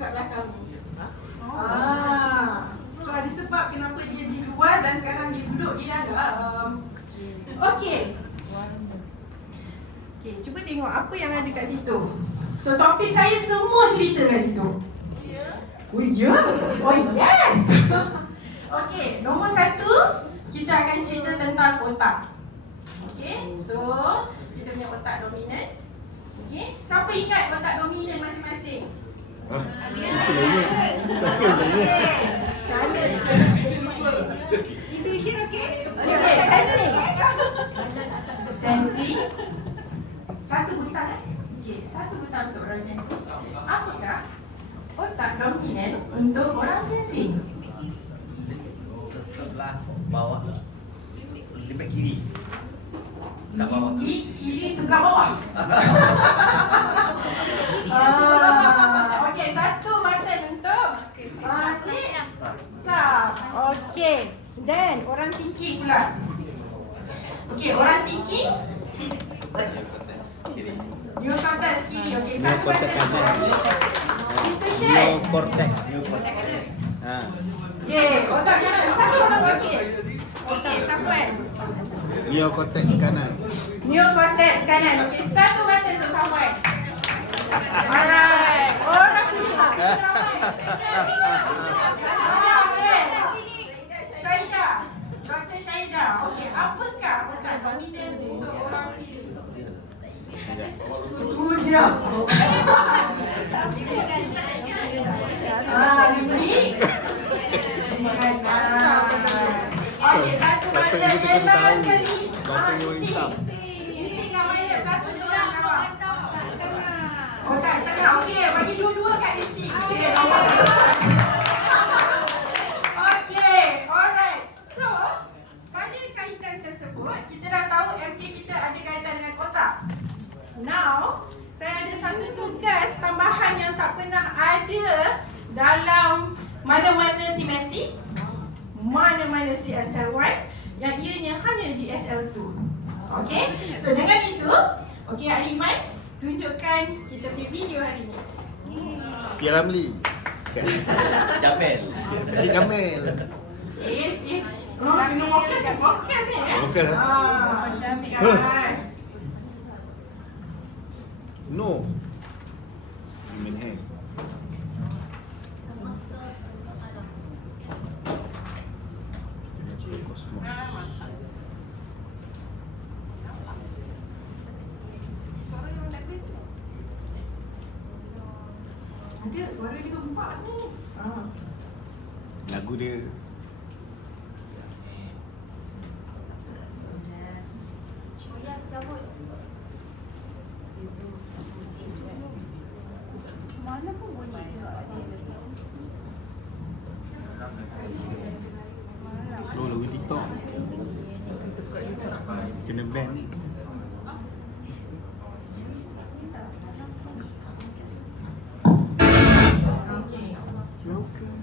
kat belakang ni. So ada sebab kenapa dia di luar dan sekarang dia duduk di dalam. Okey. Okey, cuba tengok apa yang ada kat situ. So topik saya semua cerita kat situ. Oh ya? Oh yes! Okey, nombor 1 kita akan cerita tentang otak. Okey, so kita punya otak dominan. Okey, siapa ingat otak dominan masing-masing? Intuition okey? Okey, sensi. Satu butang. Okey, satu butang untuk orang sensi. Apakah otak dominan untuk orang sensi? Sebelah bawah, lipat kiri. Tak bawah. Di kiri sebelah bawah. Okey, satu button untuk Cik Saf. Okey, dan orang thinking pula. Okey, orang thinking Kiri. neocortex kiri. Okey, satu button untuk Ami. Intuition. Neocortex. Okey, otak kanan. Satu orang wakil. Okey, Safuan. Neocortex kanan. Neocortex kanan. Okey, satu button untuk Safuan. Alright. Orang thinking. Syahidah. Dr. Syahidah. Okey, apakah otak dominan untuk orang pilih? Itu dia. Ini. Okey, satu button hebat sekali. Mesti kau main satu seorang kawan. Otak tengah. Okey, bagi dua-dua kat Isti. Okey, alright. So, pada kaitan tersebut, kita dah tahu MK kita ada kaitan dengan otak. Now, saya ada satu tugas tambahan yang tak pernah ada dalam mana-mana tematik, mana-mana CSL1, yang ianya hanya di SL2. Okey, so dengan itu, okey Kak Iman, tunjukkan kita punya video hari ni. Pia Ramli. Jamel. Cik Jamil. Kena fokus ya, fokus ni Fokus, eh? cantik kan? No. Human hand. Kosmos. Ada suara dia gempak sebenarnya. Lagu dia. Mana pun bunyi Oh, lagu TikTok. Kena ban ni. Okey. Laukan.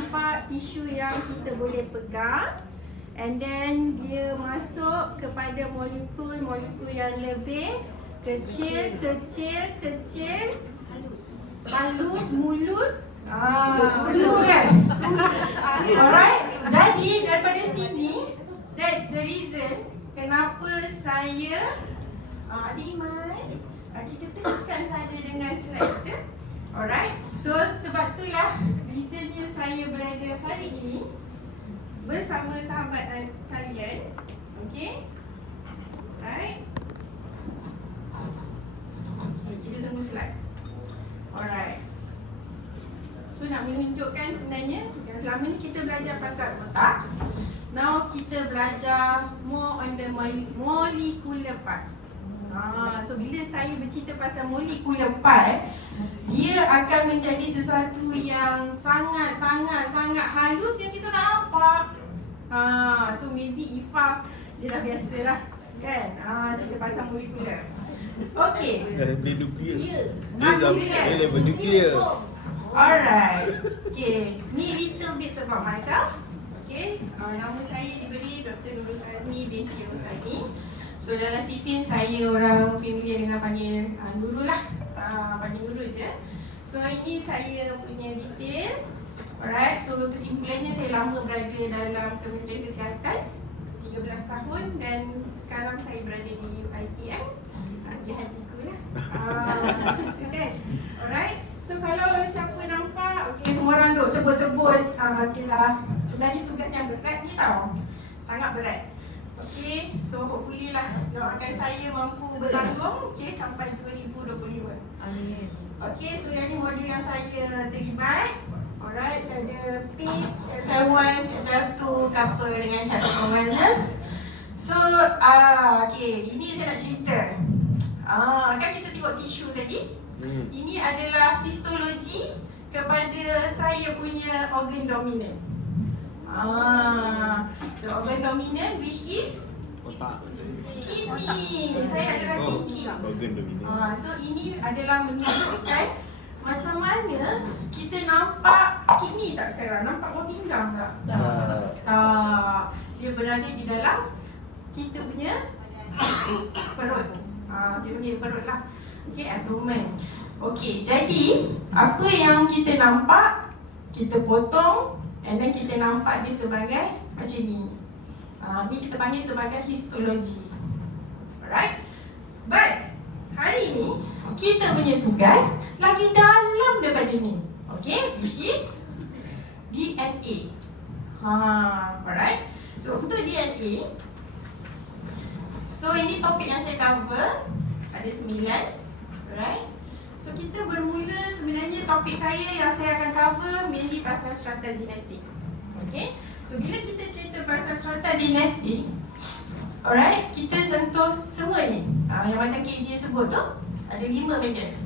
nampak tisu yang kita boleh pegang. And then dia masuk kepada molekul-molekul yang lebih kecil, halus, mulus. Mulus. Alright. Jadi daripada sini, that's the reason kenapa saya Adik Iman, kita teruskan saja dengan slide kita. Alright. So sebab itulah reasonnya saya berada hari ini bersama sahabat kalian. Okay. Right. Okay, kita tunggu slide. Alright. So nak menunjukkan sebenarnya yang selama ni kita belajar pasal otak. Now kita belajar more on the molecular part. So bila saya bercerita pasal molecular part, dia akan menjadi sesuatu yang sangat halus yang kita tak nampak. So maybe Ifah dia dah biasalah kan, cerita pasal molekular. Okay. Dia nuklear. Nuklear. Dia level nuklear. Alright. Okay, ni little bit about myself. Okay, nama saya diberi Dr. Nurul Azmi binti Rosani. So dalam CV saya orang familiar dengan panggil Nurul lah. Panggil Nurul je. So ini saya punya detail. Alright, so kesimpulannya saya lama berada dalam Kementerian Kesihatan 13 tahun dan sekarang saya berada di UiTM. Di hatiku lah. Okay. Alright. So kalau siapa nampak, okay, semua orang duk sebut-sebut, okay lah. Sebenarnya tugas yang berat ni tau. Sangat berat. Okay, so hopefully lah doakan saya mampu bertanggung, okay, sampai 2025. Amin. Okay, so yang ni modul yang saya terlibat. Alright, saya ada PIS, SL1, SL2, couple dengan health awareness. So, okay, ini saya nak cerita. Kan kita tengok tisu tadi. Ini adalah histologi kepada saya punya organ dominant. So organ dominant which is Otak. kidney. Saya adalah kidney. Organ dominant. So ini adalah menunjukkan macam mana kita nampak kidney tak sekarang? Nampak buah pinggang tak? Tak. Dia berada di dalam kita punya perut. Dia punya perut lah. Okay, abdomen. Okay, jadi apa yang kita nampak, kita potong and then kita nampak dia sebagai macam ni. Ni kita panggil sebagai histologi. Alright. But hari ni kita punya tugas lagi dalam daripada ni. Okay, which is DNA. Alright. So untuk DNA, so ini topik yang saya cover. Ada 9. Alright. So kita bermula sebenarnya topik saya yang saya akan cover mainly pasal strata genetik. Okay. So bila kita cerita pasal strata genetik, alright, kita sentuh semua ni. Yang macam KJ sebut tu, ada 5 benda.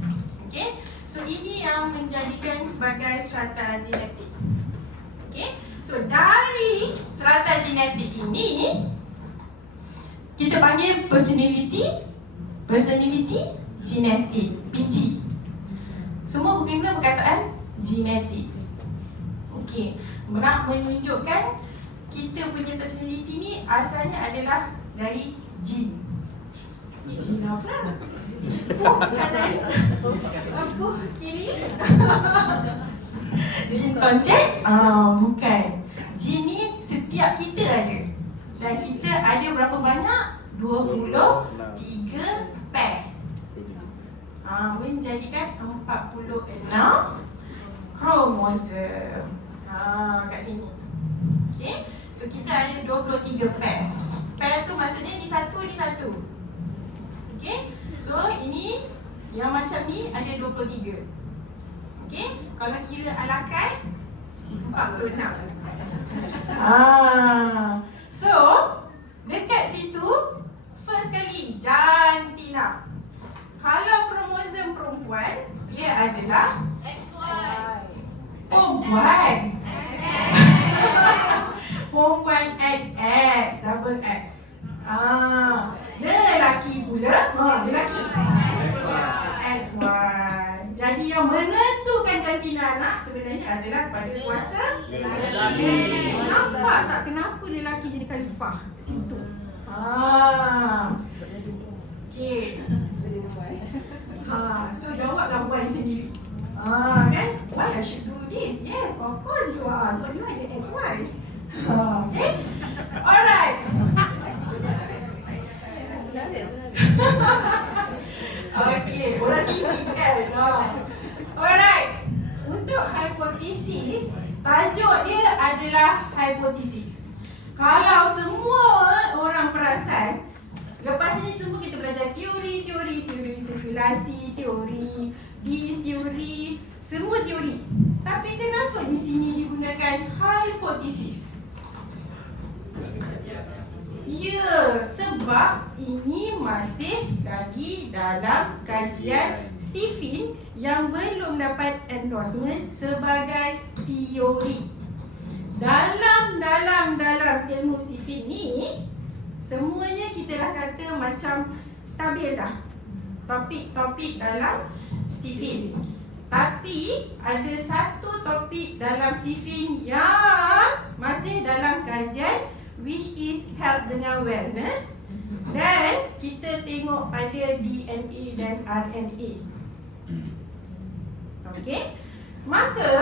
Okay. So ini yang menjadikan sebagai strata genetik. Okay. So dari strata genetik ini kita panggil personality genetik, PG. Semua berguna perkataan genetik. Okey, nak menunjukkan kita punya personality ni asalnya adalah dari jin. Jin apa? Kanan, apa kiri? Jin toncet? Bukan. Jin ni setiap kita ada. Dan kita ada berapa banyak? 23 pair. Menjadikan 46 kromosom. Kat sini. Okay. So kita ada 23 pair. Pair tu maksudnya ni satu, ni satu. Okay. So ini yang macam ni ada 23. Okay. Kalau kira alakai 46. So dekat situ first kali jantina. Kalau kromosom perempuan, dia adalah perempuan. Perempuan XX, double X. Dan lelaki pula, lelaki XY. Jadi yang menentukan betina anak sebenarnya adalah pada kuasa Lelaki. Nampak tak kenapa lelaki jadi khalifah kat situ? Okay. So jawablah puan sendiri. Kan? Why I should do this? Yes, of course you are. So you are the ex-wife. Okay? Alright. Okay, orang tinggi kan? Alright. Untuk hipotesis, tajuk dia adalah hipotesis. Kalau semua orang perasan, lepas ni semua kita belajar teori sirkulasi, teori this, teori, semua teori. Tapi kenapa di sini digunakan hipotesis? Ya, sebab ini masih lagi dalam kajian Stephen yang belum dapat endorsement sebagai teori. Dalam ilmu Stephen ni, semuanya kita dah kata macam stabil dah. Topik-topik dalam Stephen. Tapi ada satu topik dalam Stephen yang masih dalam kajian, which is health dengan wellness. Dan kita tengok pada DNA dan RNA. Okey? Maka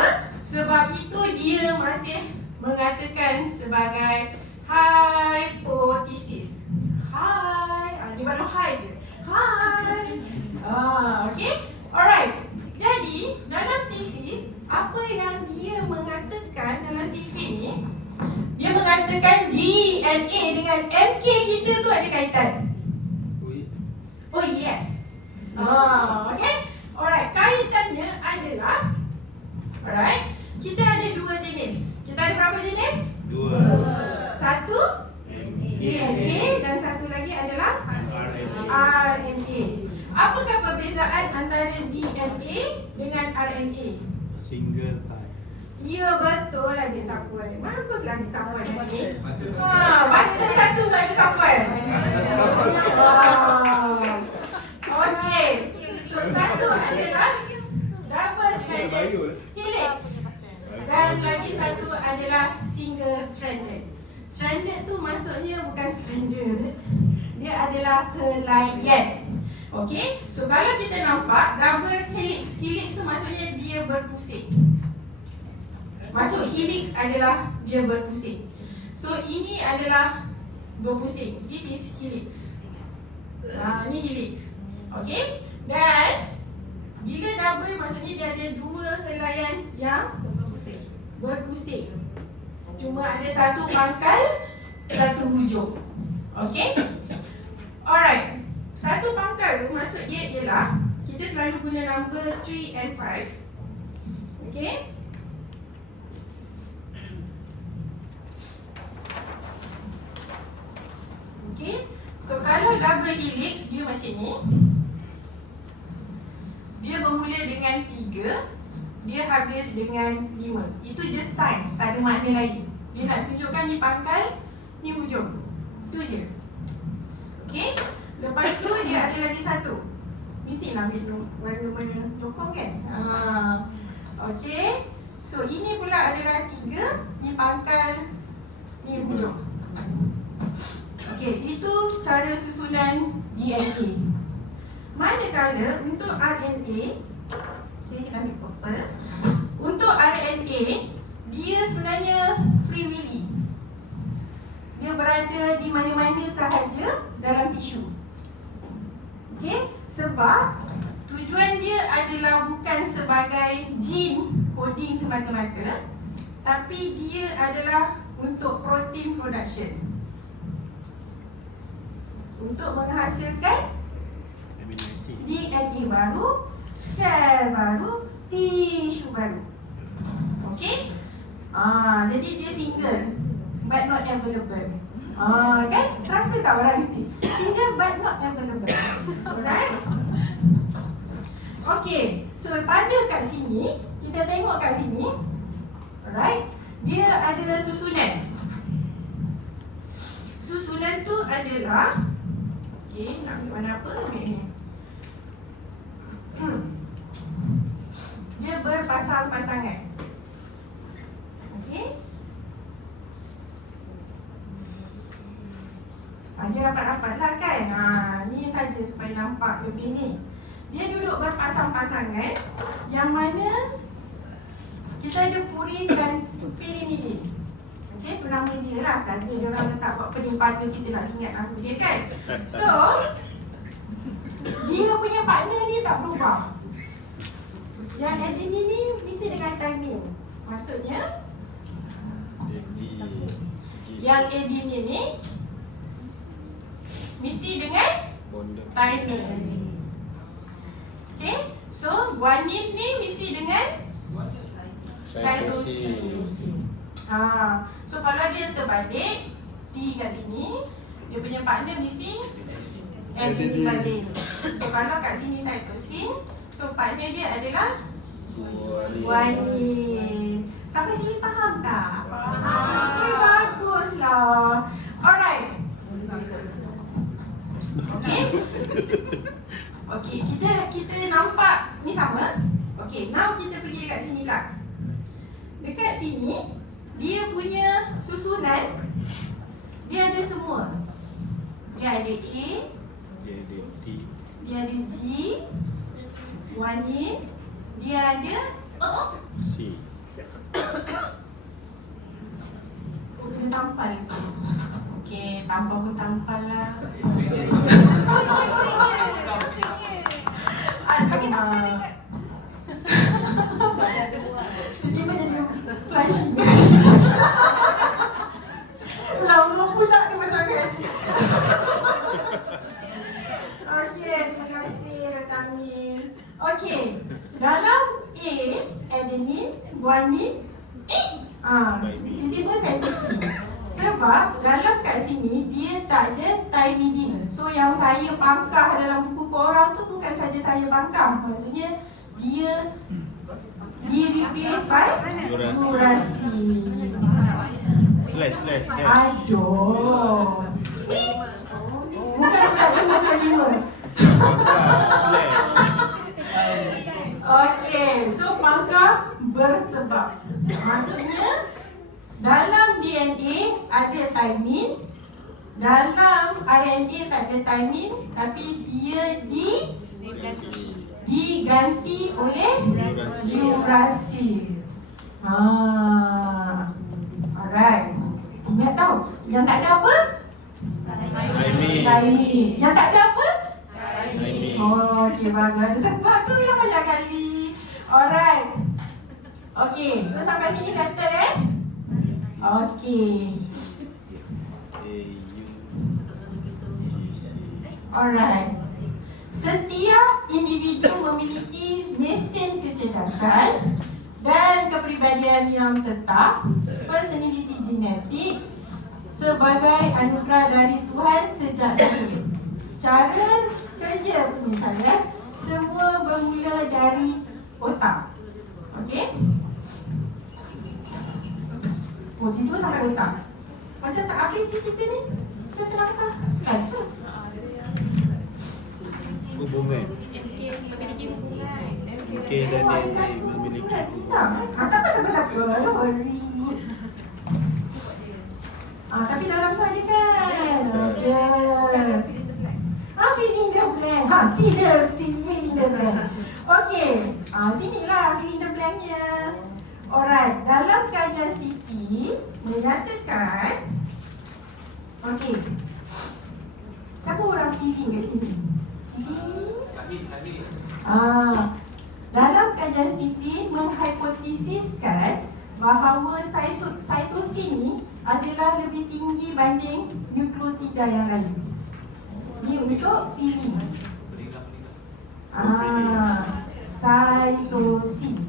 sebab itu dia masih mengatakan sebagai hipotesis. Dia baru hi je. Okey? Alright. Jadi dalam tesis, apa yang dia mengatakan dalam Stephen ni, dia mengatakan DNA dengan MK kita tu ada kaitan. Oh yes. Okay. Alright, kaitannya adalah, alright, kita ada dua jenis. Kita ada berapa jenis? Dua. Satu DNA dan satu lagi adalah RNA. Apakah perbezaan antara DNA dengan RNA? Single type. Ya betul, ada sapuan. Baguslah ni sapuan ni. Button satu tak ada sapuan. Okey. So satu adalah double stranded helix. Dan lagi satu adalah single stranded. Stranded tu maksudnya bukan stranded. Dia adalah helaian. Okey. So kalau kita nampak double helix, helix tu maksudnya dia berpusing. Maksud helix adalah dia berpusing. So ini adalah berpusing. This is helix. Ini helix. Okey. Dan bila double maksudnya dia ada dua helaian yang berpusing. Cuma ada satu pangkal, satu hujung. Okey. Alright. Satu pangkal tu maksud dia ialah kita selalu guna number 3 and 5. Okey. Okay. So kalau double helix dia macam ni. Dia bermula dengan 3, dia habis dengan 5. Itu just science, tak ada makna lain. Dia nak tunjukkan ni pangkal, ni hujung. Itu je. Okay. Lepas tu dia ada lagi satu. Mesti nak ambil warna-warna nyokong kan? Okay. So ini pula adalah 3, ni pangkal, ni hujung. Okey, itu cara susunan DNA. Manakala untuk RNA, kita ambil purple. Untuk RNA, dia sebenarnya free willy. Dia berada di mana-mana sahaja dalam tisu. Okey, sebab tujuan dia adalah bukan sebagai gene coding semata-mata, tapi dia adalah untuk protein production. Untuk menghasilkan DNA baru, sel baru, tisu baru. Okey? Jadi dia single but not available. Kan? Rasa tak orang mesti? Single but not available. Alright? Okey. So pada kat sini, kita tengok kat sini. Alright? Dia ada susunan. Susunan tu adalah, okey, nak ambil warna apa? Ambil ni. Dia berpasang berpasangan. Okey. Dia rapat-rapat lah kan. Ni saja supaya nampak lebih ni. Dia duduk berpasang-pasangan, yang mana kita ada purin dan pirimidin. Okey, tu nama dia lah. Saja dia orang letak buat pening pada kita nak ingat nama dia kan. So, dia punya partner ni tak berubah. Yang adenin ni mesti dengan timing. Maksudnya yang adenin ni mesti dengan timer. Okay, so guanin ni mesti dengan cytosine. So kalau dia terbalik T kat sini, dia punya partner mesti adenin balik. So kalau kat sini cytosine, so partner dia adalah guanin. Sampai sini faham tak? Faham. Okay, baguslah. Alright. Okay. Okay, kita nampak ni sama. Okay, now kita pergi dekat sini lah. Dekat sini, dia punya susunan, dia ada semua. Dia ada A, Dia ada T. dia ada G, guanin, dia ada C. dia tampal ke sini. Okay, tampal pun tampal lah. Tiba-tiba jadi flashing. Lama pula dia macam kan. Okey, terima kasih Retamin. Okey, dalam A, adenin, guanin, tiba-tiba cytosine. Sebab dalam kat sini dia tak ada thymidine. So yang saya pangkah dalam buku korang tu bukan saja saya pangkah. Maksudnya dia replace by uracil. Slash. Aduh. Ni bukan surat 55. Slash. Okey, so pangkah bersebab. Maksudnya dalam DNA ada thymine, dalam RNA tak ada thymine, tapi dia diganti oleh uracil. Alright. Ingat tau, yang tak ada apa? Thymine. Yang tak ada apa? Thymine. Okey, bagus. Sebab tu yang banyak kali. Alright. Okey, so sampai sini settle Okey. Alright. Setiap individu memiliki mesin kecerdasan dan kepribadian yang tetap, personality genetik sebagai anugerah dari Tuhan sejak dahulu. Cara kerja punya saya, semua bermula dari otak. Okey? Oh, tiba-tiba sampai otak. Macam tak habis cerita ni. Saya terangkan slide tu. Hubungan MK dan DNA memiliki hubungan. Tak apa. Tapi dalam tu ada kan? Ada. Fill in the blank. Fill in the blank. Okey. Sinilah fill in the blanknya. Alright, dalam kajian CV menyatakan, okey, siapa orang feeling kat sini? Dalam kajian CV menghipotesiskan bahawa cytosine ni adalah lebih tinggi banding nukleotida yang lain. Ni untuk feeling. Cytosine.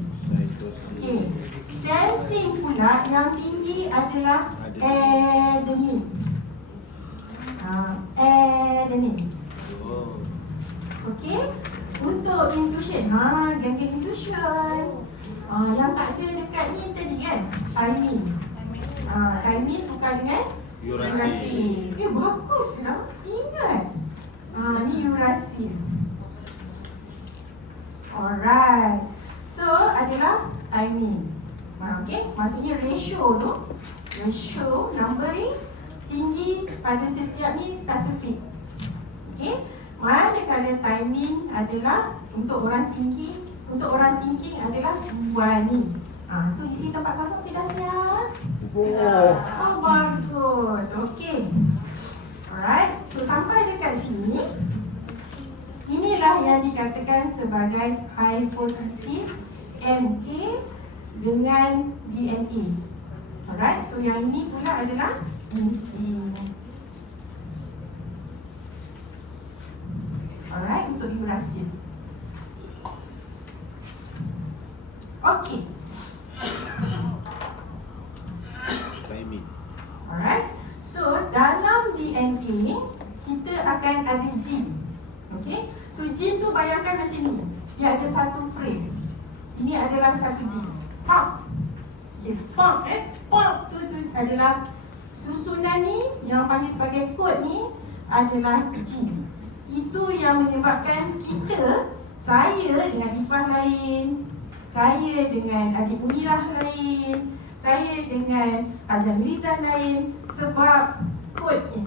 Okey. Sensing pula yang tinggi adalah adenin. Adenin. Okey. Untuk intuition, gangguan intuition. Yang tak ada dekat ni tadi kan? Thymine. Thymine tukar dengan uracil. Baguslah. Ingat. Ni uracil. Alright. So adalah timing. Okay, maksudnya ratio tu, ratio numbering tinggi pada setiap ni spesifik. Okay, manakala timing adalah untuk orang tinggi, untuk orang thinking adalah warning. So isi tempat kosong sudah siap? Sudah. Oh, bagus. Okay. Alright. So sampai dekat sini, inilah yang dikatakan sebagai hipotesis MK dengan DNA. Alright. So yang ini pula adalah insting. Alright, untuk Eurasia. Okay. Timing. Alright. So dalam DNA kita akan ada gene. Okay. So gene tu bayangkan macam ni. Dia ada satu frame. Ini adalah satu gene. Pump. Okay. Pump tu adalah susunan ni yang panggil sebagai kod ni adalah gene. Itu yang menyebabkan kita, saya dengan Ifah lain, saya dengan adik Munirah lain, saya dengan Hajar Rizal lain, sebab kod ni.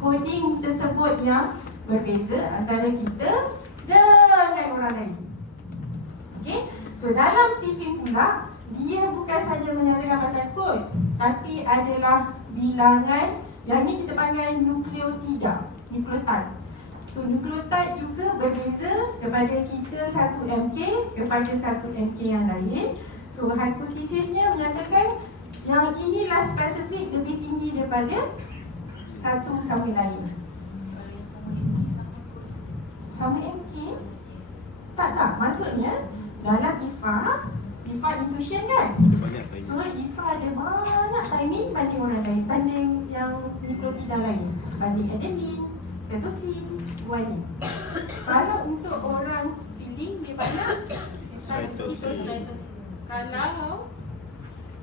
Coding tersebut yang berbeza antara kita dengan orang lain. Okay? So dalam Stephen pula, dia bukan saja menyatakan pasal kod, tapi adalah bilangan. Yang ni kita panggil nukleotida, nukleotide. So nukleotide juga berbeza daripada kita satu MK kepada satu MK yang lain. So hipotesisnya menyatakan yang inilah spesifik lebih tinggi daripada satu sama lain. Sama MK? Tak, maksudnya dalam IFA intuition kan? Banyak timing. So IFA ada banyak timing banding orang lain, banding yang nukleotida lain, banding adenin, cytosine, guanin. Kalau untuk orang feeling dia banyak cytosine.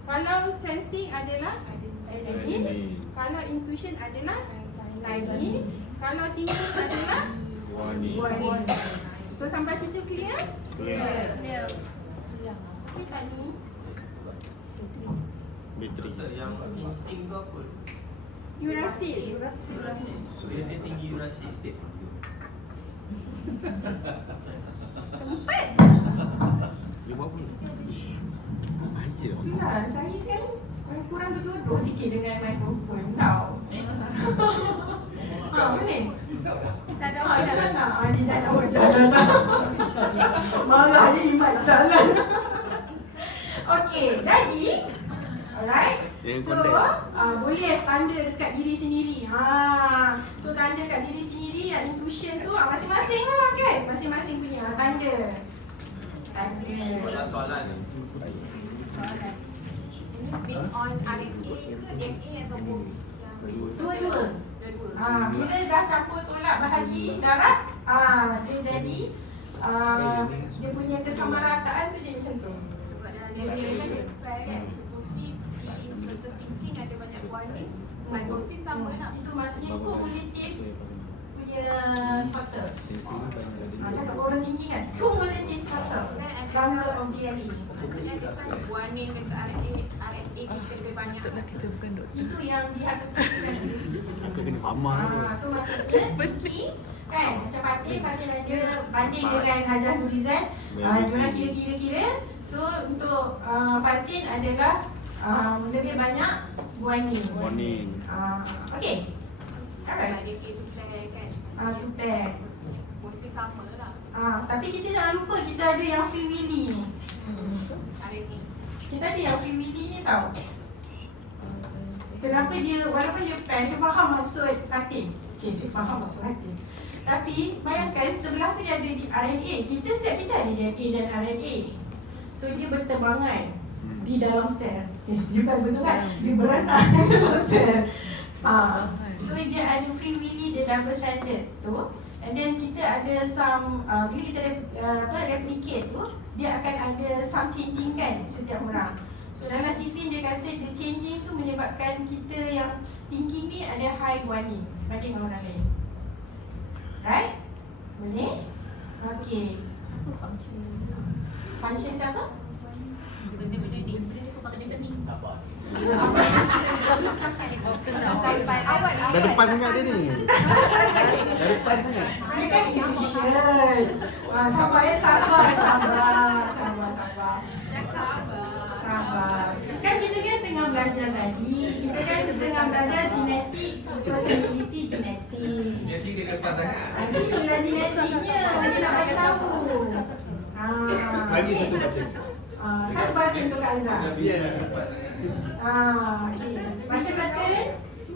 Kalau sensing adalah adenin, kalau intuition adalah guanin, kalau thinking adalah guanin. So sampai situ clear? Clear. Tapi tak ni Bateri. Yang insting tu apa? Urasid. So dia tinggi urasid. Sempat. Dia buat apa? Air lah. Itulah, saya kan kurang berjodoh sikit dengan mikrofon tau. Boleh? Tak ada Jalan tak? Dia jalan tak? Malah dia imat jalan. Okey, jadi alright. So, boleh tanda dekat diri sendiri. So tanda dekat diri sendiri yang intuition tu masing-masing lah kan? Masing-masing punya tanda. Soalan ni. soalan. Ini based on RNA ke DNA ataupun Dua-dua. Bila dah campur tolak bahagi darat, dia jadi dia punya kesamarataan tu jadi macam tu. sebab dalam DNA kan dia compare kan, supposedly gene betul thinking ada banyak guanin, cytosine sama lah. Itu maksudnya kumulatif punya faktor. Cakap orang tinggi kan, kumulatif faktor. Number of DNA. Maksudnya dia kan guanin dekat RNA kita lebih banyak. Itu yang dihakutkan. Aku kena faham. So maksudnya tinggi kan, macam Fatin ada banding dengan Hajar Nurizan, diorang kira-kira. So untuk Fatin adalah lebih banyak guanin. Warning. Okay. Sebab Alright. dia pair kan. To pair. Supposedly sama lah Tapi kita jangan lupa kita ada yang free willy ni. RNA. Kita ada yang free willy ni tau. Kenapa dia, walaupun dia pair, saya faham maksud Fatin. Saya faham maksud Fatin. Tapi bayangkan sebelah tu dia ada di RNA. Setiap kita ada DNA dan RNA. So dia berterbangan di dalam sel. Dia bukan betul kan? Dia berenang di dalam sel. So dia ada free willy, dia double stranded tu. And then kita ada some, bila kita replicate tu, dia akan ada some changing kan setiap orang. So dalam Stephen dia kata the changing tu menyebabkan kita yang thinking ni ada high guanin banding dengan orang lain. Right? Boleh? Okay. Apa function Function siapa? Benda-benda ni. Benda-benda ni. Sampai awal. Dah depan sangat dia ni. Dah depan sangat. Ini kan efficient. Sabar ya, sabar. Sabar. Kan kita kan tengah belajar tadi. Kita kan tengah belajar genetik, personality genetik. Genetik dia depan sangat. Sinilah genetiknya. Kita nak bagi tahu. Lagi satu baca. Satu button untuk Kak Azhar. Ya. Okay. Baca button.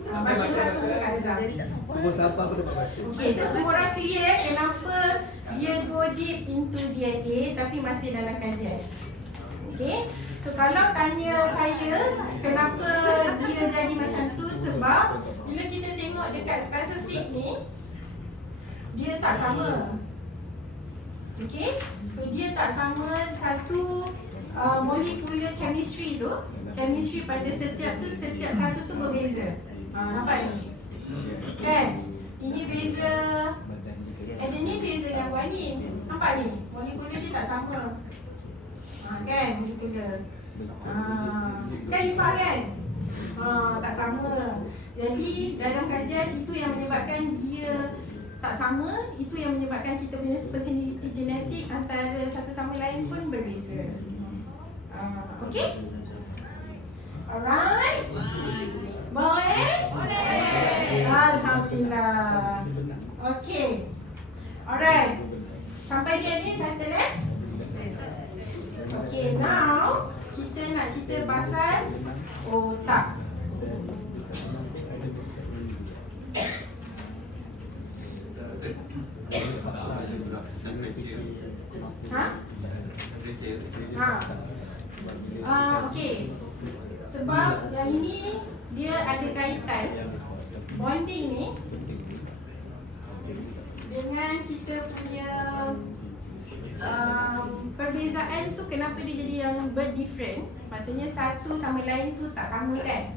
Button satu untuk Kak Azhar. Semua sabar pun dapat baca. Okay, so semua orang clear kenapa dia go deep into DNA tapi masih dalam kajian. Okay, so kalau tanya saya kenapa dia jadi macam tu, sebab bila kita tengok dekat spesifik ni dia tak sama. Okay, so dia tak sama satu molecular chemistry tu. Chemistry pada setiap satu tu berbeza. Nampak ni? Kan? Ini beza. And ini beza dengan guanin. Nampak ni? Molekul dia tak sama. Kan? Molekul. Kan Ifah kan? Tak sama. Jadi dalam kajian itu yang menyebabkan dia tak sama. Itu yang menyebabkan kita punya personality genetik antara satu sama lain pun berbeza. Okay? Alright? Boleh? Boleh. Alhamdulillah. Okay. Alright. Sampai dia ni settle eh? Okay, now kita nak cerita pasal otak. Okay. Sebab yang ini dia ada kaitan bonding ni dengan kita punya perbezaan tu. Kenapa dia jadi yang berdifference? Maksudnya satu sama lain tu tak sama kan?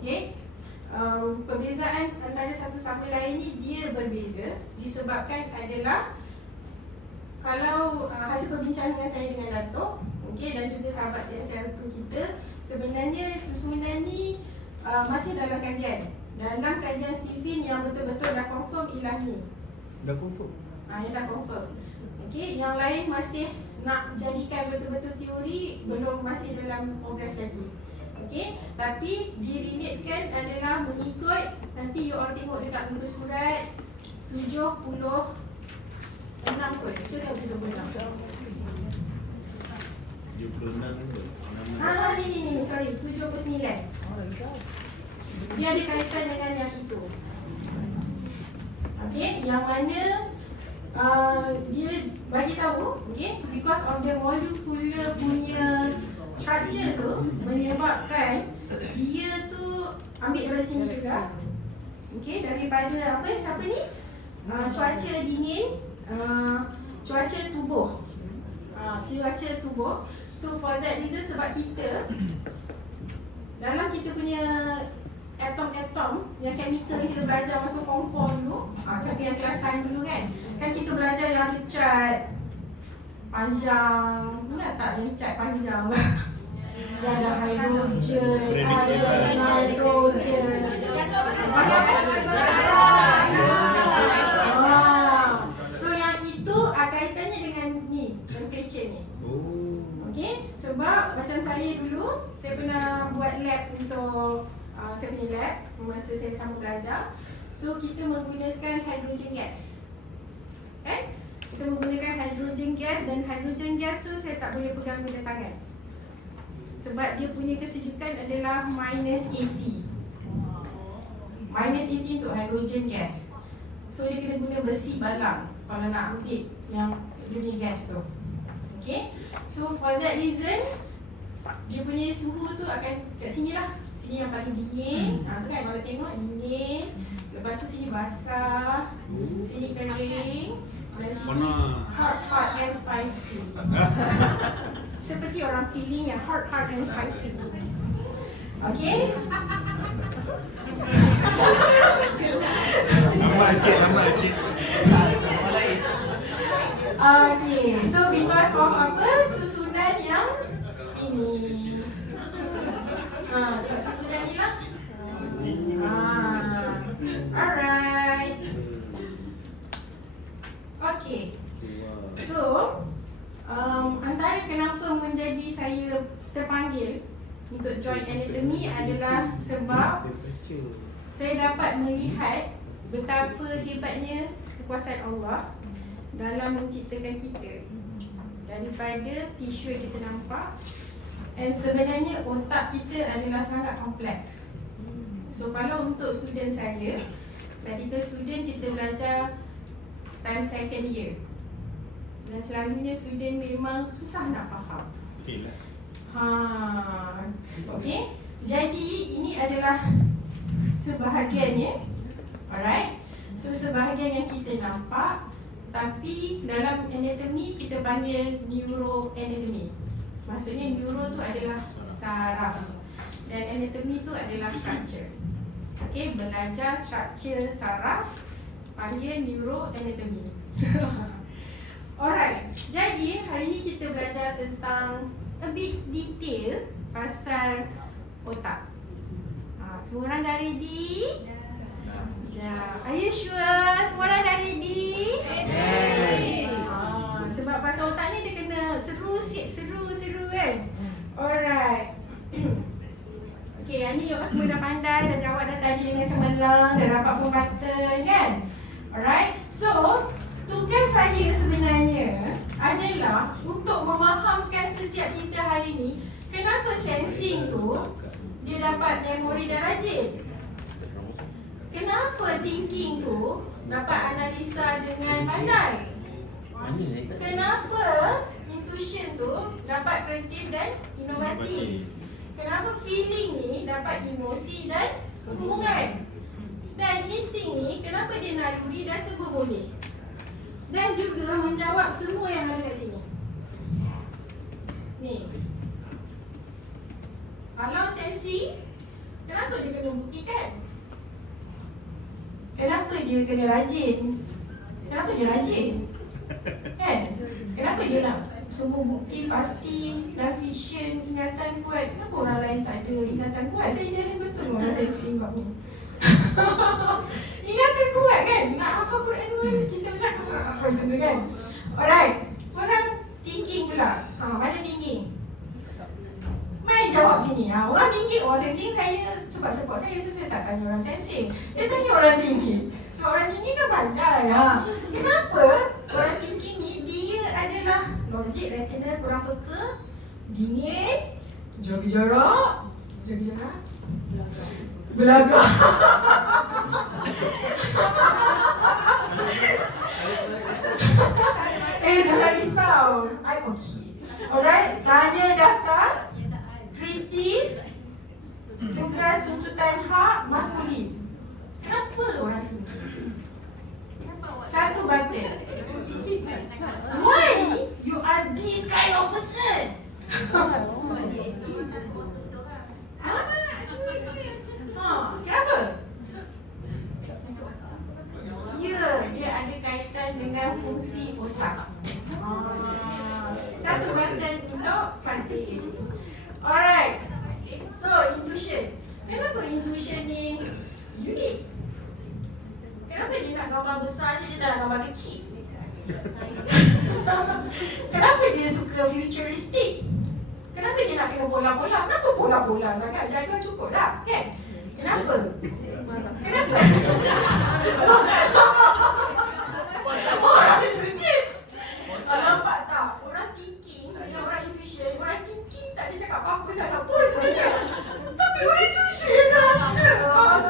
Okay, perbezaan antara satu sama lain ni dia berbeza disebabkan adalah kalau hasil perbincangan saya dengan Dato', okay, dan juga sahabat CSL2 kita, sebenarnya susunan ni masih dalam kajian. Dalam kajian Stephen yang betul-betul dah confirm ialah ni. Dah confirm? Yang dah confirm. Okay, yang lain masih nak jadikan betul-betul teori, belum, masih dalam progres lagi. Okay, tapi direlatekan adalah mengikut, nanti you all tengok dekat muka surat 76 kot. Itu dah 76. 76. Ni, sorry, 79. Dia ada kaitan dengan yang itu. Okay, yang mana dia bagi tahu, okay, because of the molecular punya structure tu menyebabkan dia tu ambil dari sini juga. Okay, daripada apa, siapa ni? Cuaca dingin, cuaca tubuh. Cuaca tubuh. So for that reason, sebab kita dalam kita punya atom-atom yang chemical yang kita belajar masa form 4 dulu, siapa yang kelas time dulu kan kita belajar yang ada cat panjang, ingat tak yang cat panjang yang ada hydrogen, ada nitrogen, so yang itu kaitannya dengan ni, temperature ni. Okay, sebab macam saya dulu, saya pernah buat lab untuk saya punya lab masa saya sama belajar. So kita menggunakan hydrogen gas. Kan? Kita menggunakan hydrogen gas, dan hydrogen gas tu saya tak boleh pegang guna tangan. Sebab dia punya kesejukan adalah minus 80. Minus 80 untuk hydrogen gas. So dia kena guna besi balang kalau nak ambil yang dia punya gas tu. Okay? So for that reason, dia punya suhu tu akan kat sini lah. Sini yang paling dingin. Tu kan kalau tengok dingin. Lepas tu sini basah, sini kering, dan sini hot and spicy. Seperti orang feeling yang hot and spicy. Okay? Tambah sikit. Okay, so because of apa? Susunan yang ini. Susunan ni lah. Alright. Okay. So, antara kenapa menjadi saya terpanggil untuk join anatomy adalah sebab saya dapat melihat betapa hebatnya kekuasaan Allah dalam menciptakan kita daripada tisu yang kita nampak. Dan sebenarnya otak kita adalah sangat kompleks. So kalau untuk student saya, medical student kita belajar time second year. Dan selalunya student memang susah nak faham. Okay. Jadi ini adalah sebahagiannya. Alright. So sebahagian yang kita nampak, tapi dalam anatomy kita panggil neuroanatomy. Maksudnya neuro tu adalah saraf dan anatomy tu adalah structure. Okay, belajar structure saraf panggil neuroanatomy. Alright, jadi hari ni kita belajar tentang a bit detail pasal otak. Semua orang dah ready? Are you sure? Semua orang dah ready? Sebab pasal otak ni dia kena seru kan? Alright. Okay, yang ni awak semua dah pandai, dah jawab dah tadi dengan cemerlang, dah dapat pembatan kan? Alright. So, tugas saya sebenarnya adalah untuk memahamkan setiap kita hari ni kenapa sensing tu dia dapat memori dan rajin. Kenapa thinking tu dapat analisa dengan pandai. Kenapa intuition tu dapat kreatif dan inovatif. Kenapa feeling ni dapat emosi dan hubungan. Dan insting ni kenapa dia naluri dan semua boleh. Dan juga menjawab semua yang ada kat sini. Ni. Kalau sensing, kenapa dia kena buktikan? Kenapa dia kena rajin? Kenapa dia rajin? Kan? Kenapa dia nak semua bukti pasti, dan vision, ingatan kuat? Kenapa orang lain tak ada ingatan kuat? Saya challenge betul orang sensing buat ni. Ingatan kuat kan? Nak hafal Quran pun kita macam apa macam tu kan? Alright. Orang thinking pula. Mana thinking? Mai jawab sini. Orang thinking, orang sensing saya sebab saya susah tak tanya orang sensing. Saya tanya orang thinking. Sebab orang thinking kan pandai. Kenapa orang thinking ni dia adalah logik, retinal, kurang peka, dingin, jaga jarak, belaga. Jangan risau. I okay. Alright, tanya data, kritis, tugas tuntutan hak, maskulin. Kenapa orang tinggi? Satu button. Why you are this kind of person? Kenapa? Ya, dia ada kaitan dengan fungsi otak. Satu button untuk Fatih. Alright. So, intuition. Kenapa intuition ni unik? Kenapa dia nak gambar besar je, dia tak nak gambar kecil? Kenapa dia suka futuristic? Kenapa dia nak kena bola-bola? Kenapa bola-bola sangat? Jaga cukup dah, kan? Kenapa? Kenapa? Orang intuition. Nampak tak? Orang thinking dengan orang intuition. Orang thinking tak ada cakap apa-apa sangat pun sebenarnya. Tapi orang intuition terasa.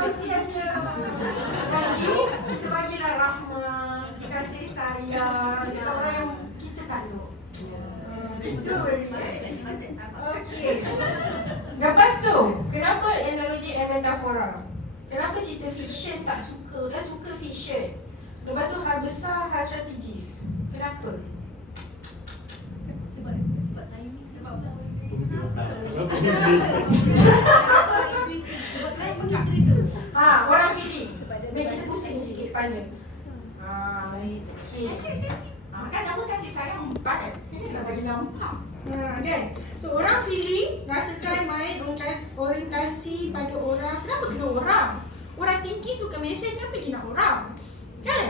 Kasihannya. Jadi kita bagilah rahmah, kasih sayang dekat orang yang kita tanduk. Don't worry. Okay. Lepas tu, kenapa analogi and metafora? Kenapa cerita fiction tak suka? Suka fiction. Lepas tu hal besar, hal strategis. Kenapa? Sebab time ni sebab orang feeling. Biar kita pusing sikit kepala. Okay. kan nama kasih sayang padat. Ini dah bagi nampak. Kan? So orang feeling, rasakan main orientasi pada orang. Kenapa kena orang? Orang tinggi suka mesej, kenapa dia nak orang? Kan?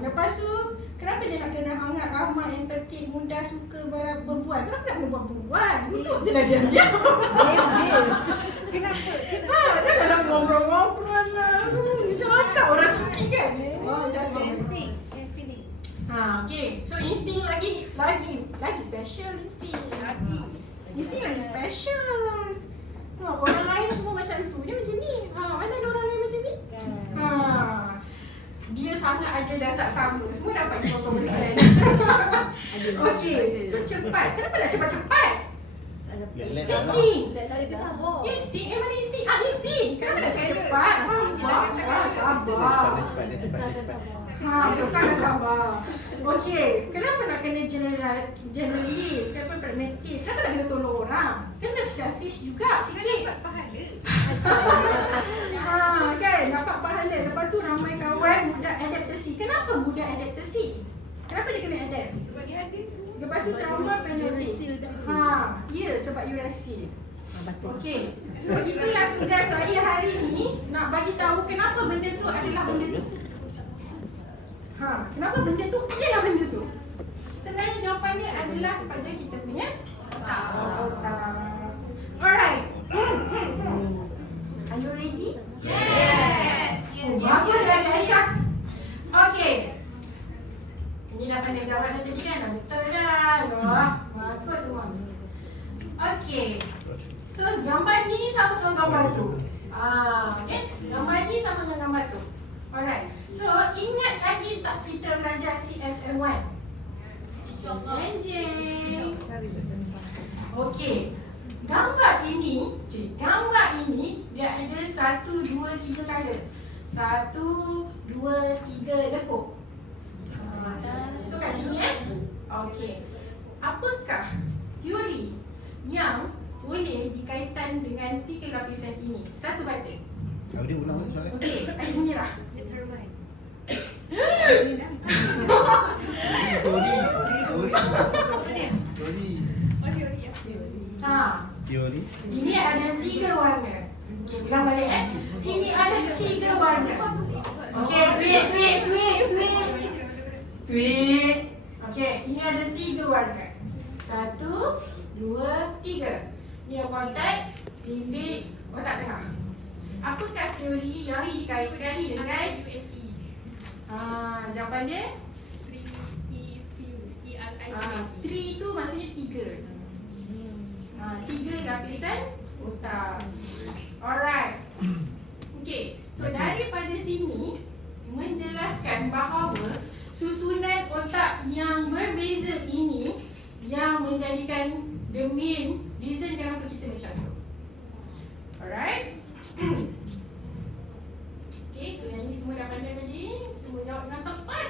Lepas tu, kenapa dia nak kena hangat, ramah, empatik, mudah, suka berbual? Kenapa nak berbual? Duduk je lah diam-diam. Kenapa? Dah nak ngobrol-ngobrol lah. Macam-macam orang tinggi kan? Dancing and feeling. Okay. So insting lagi special insting. Insting lagi special. Orang lain semua macam tu. Dia macam ni. Mana ada orang lain macam ni? Dia sangat ada dasar sama. Semua dapat 50%. Okay. So cepat. Kenapa nak cepat-cepat? Insting. Insting. Mana insting? Insting. Kenapa nak cepat-cepat? Sabar. Sabar. Sabar. Okay. Kenapa nak kena generalist? Kenapa pragmatis? Kenapa nak kena tolong orang? Kena selfish juga sikit. Dapat pahala. Kan? Dapat pahala. Lepas tu ramai kawan mudah adaptasi. Kenapa mudah adaptasi? Kenapa dia kena adapt? Sebab dia ada semua. Lepas tu trauma penalty. Ya, sebab you rahsia. Okey. So itu yang tugas saya hari ni, nak bagi tahu kenapa benda tu adalah benda tu. Kenapa benda tu adalah benda tu? Sebenarnya jawapannya adalah pada kita punya otak. Alright. Are you ready? Yes. Bagus dari Aisyah. Okey. Ini dah pandai jawab dah tadi kan? Dah betul dah. Bagus semua. Okey. So gambar ni sama dengan gambar tu. Okay. Gambar ni sama dengan gambar tu. Alright. So ingat lagi tak kita belajar CSM1? Jeng. Okey. Gambar ini dia ada 1, 2, 3 color. 1, 2, 3 lekuk. So kat sini Okey. Apakah teori yang boleh dikaitkan dengan 3 lapisan ini? Satu batin. Dia ulang soalan. Okey, air menyerah. Determine. Teori. Ini ada 3 warna. Okey, ulang balik Ini ada 3 warna. Okey, tweet. Okey, ini ada 3 warna. 1, 2, 3. Neokortex, limbik, otak tengah. Apakah teori yang dikaitkan dengan jawapan dia? 3 tu maksudnya 3. 3 lapisan otak. Alright. Okay. So daripada sini menjelaskan bahawa susunan otak yang berbeza ini yang menjadikan the main reason kenapa kita macam tu. Alright. Okay, so yang ni semua dah pandai tadi. Semua jawab dengan tepat.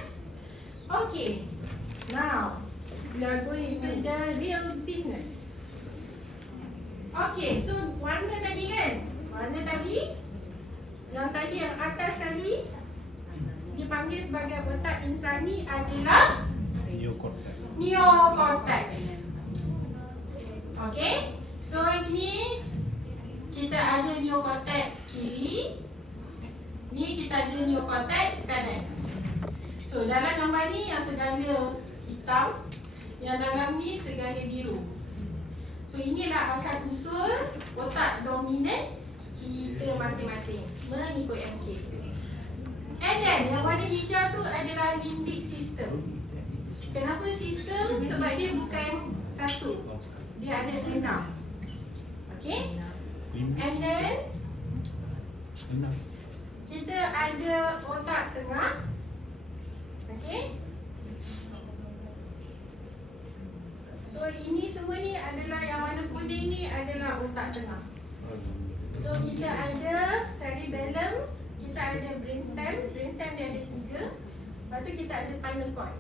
Okay. Now, we are going to the real business. Okay, so warna tadi kan? Warna tadi, yang tadi yang atas tadi dipanggil sebagai otak insani adalah neokortex. Okay, so ini kita ada neokortex kiri, ni kita ada neokortex kanan. So dalam gambar ni yang segala hitam, yang dalam ni segala biru. So inilah asal usul otak dominan kita masing-masing mengikut MK. And then yang warna hijau tu adalah limbic system. Kenapa sistem? Sebab dia bukan satu, dia ada 6. Okay. And then kita ada otak tengah. Okay. So ini semua ni adalah yang warna kuning ni adalah otak tengah. So kita ada cerebellum, kita ada brainstem dia ada 3. Lepas tu kita ada spinal cord.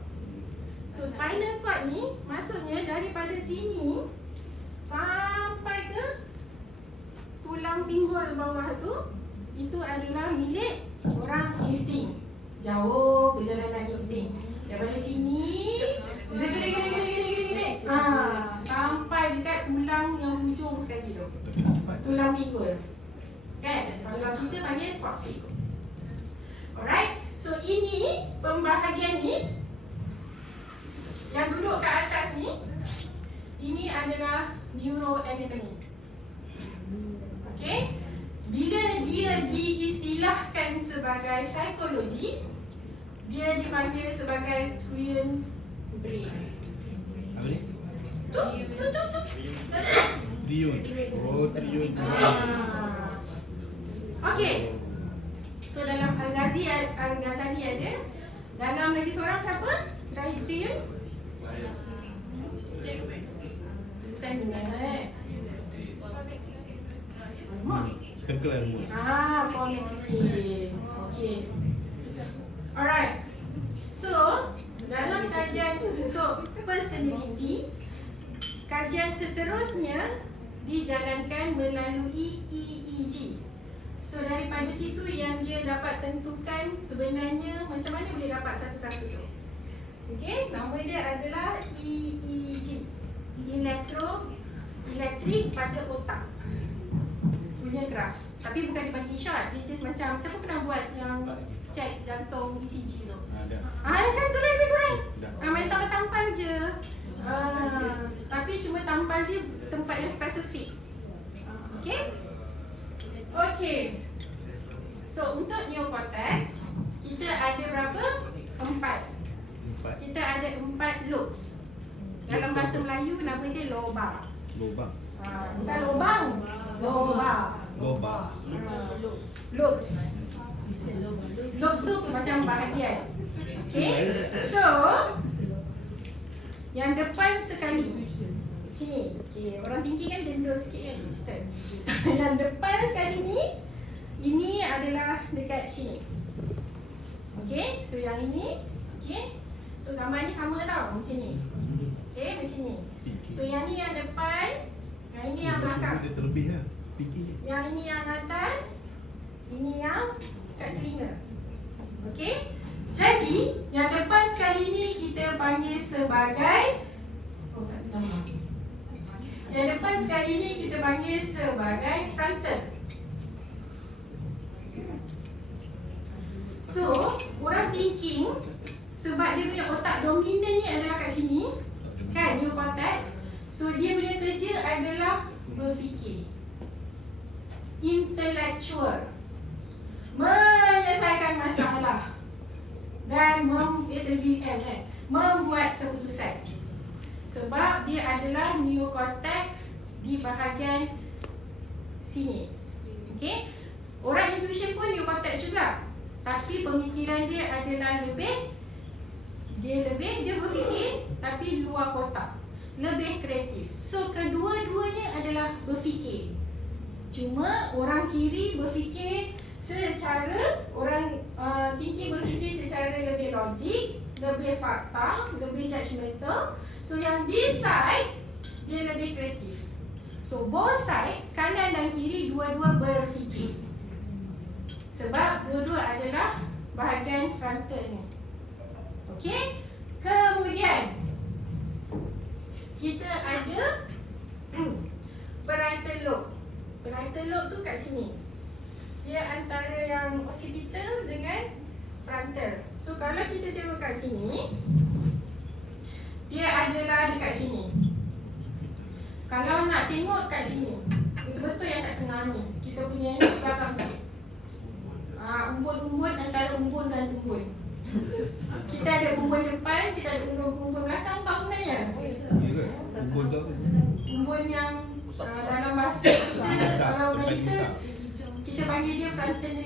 So spinal cord ni maksudnya daripada sini sampai ke tulang pinggul bawah tu, itu adalah milik orang insting. Jauh perjalanan insting. Daripada sini sampai dekat tulang yang hujung sekali tu. Tulang pinggul. Kan? Kalau kita panggil coccyx. Alright. So ini pembahagian ni yang duduk kat atas ni, ini adalah neuroanatomy. Okay. Bila dia diistilahkan sebagai psikologi, dia dipanggil sebagai twin brain. Apa ni? Tu. Triun. Oh, triun. Okay. So dalam Al-Ghazali ada. Dalam lagi seorang siapa? Dari triun? Bukan Tengkel ilmu. Polyclinic. Okay. Alright. So, dalam kajian untuk personality, kajian seterusnya dijalankan melalui EEG. So, daripada situ yang dia dapat tentukan sebenarnya macam mana boleh dapat satu-satu tu. Okay, nama dia adalah EEG. Elektrik pada otak. Punya graf. Tapi bukan dibagi shot. Dia just macam, siapa pernah buat yang cek jantung ECG tu? Ada. Macam tu lah lebih kurang. Dah. Main tampal-tampal je. Tapi cuma tampal dia tempat yang spesifik. Okay? Okay. So untuk neocortex, kita ada berapa? 4. Kita ada 4 lobes. Dalam bahasa Melayu nama dia lobar. Lubang. Bukan lubang. Lobar. Lobang. Lobes. Lobes tu macam bahagian. Okay. So yang depan sekali sini. Okay. Orang tinggi kan jendul sikit kan. Yang depan sekali ni, ini adalah dekat sini. Okay. So yang ini. Okay. So gambar ni sama tau macam ni. Okay, macam ni. So yang ni yang depan, yang ini yang belakang. Dia terlebih lah. Pinky ni. Yang ini yang atas, ini yang kat telinga. Okay. Jadi yang depan sekali ni kita panggil sebagai yang depan sekali ni kita panggil sebagai frontal. So orang thinking sebab dia punya otak dominan ni adalah kat sini, kan, neocortex. So dia punya kerja adalah berfikir, intellectual, menyelesaikan masalah dan membuat keputusan. Sebab dia adalah neocortex di bahagian sini. Okay. Orang intuition pun neocortex juga, tapi pemikiran dia adalah dia berfikir tapi luar kotak, lebih kreatif. So kedua-duanya adalah berfikir. Cuma orang kiri berfikir secara, orang tinggi berfikir secara lebih logik, lebih fakta, lebih judgemental. So yang this side dia lebih kreatif. So both side, kanan dan kiri, dua-dua berfikir. Sebab dua-dua adalah bahagian frontal ni. Okey. Kemudian kita ada parietal lobe. Parietal lobe tu kat sini. Dia antara yang occipital dengan frontal. So kalau kita tengok kat sini, dia adalah dekat sini. Kalau nak tengok kat sini, betul-betul yang kat tengah ni, kita punya ni belakang sikit. Umbun-umbun antara umbun dan umbun. Kita ada umbun depan, kita ada umbun belakang, tahu sebenarnya? Ya ke? Umbun tu apa? Umbun yang dalam bahasa kita, kalau Melayu kita panggil dia frontal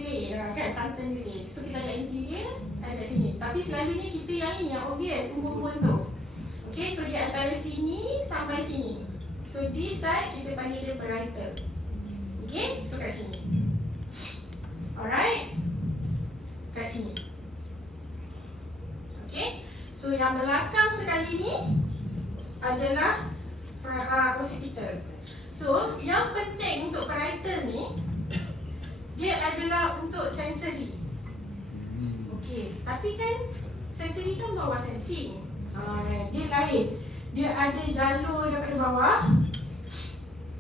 kan, frontal. So kita ada anterior, ada sini. Tapi selalunya kita yang ini, yang obvious, umbun-umbun tu. Okay, so dia antara sini sampai sini. So this side kita panggil dia parietal. Okay, so kat sini. Alright, kat sini. Okay, so yang belakang sekali ni adalah occipital. So yang penting untuk parietal ni, dia adalah untuk sensory. Okay, tapi kan Sensory kan bawah sensing. Dia lain. Dia ada jalur daripada bawah,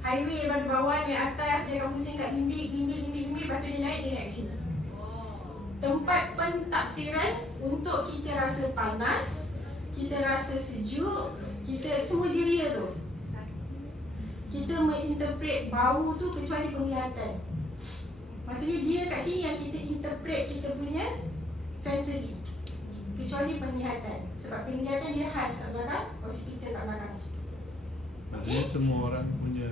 highway daripada bawah naik atas, dia akan pusing kat limbik, lepas tu dia naik ke sini. Tempat pentafsiran untuk kita rasa panas, kita rasa sejuk, kita semua dia tu. Kita menginterpret bau tu kecuali penglihatan. Maksudnya dia kat sini yang kita interpret kita punya sensory, kecuali penglihatan. Sebab penglihatan dia khas kat belakang, hospital kat belakang. Maksudnya semua orang punya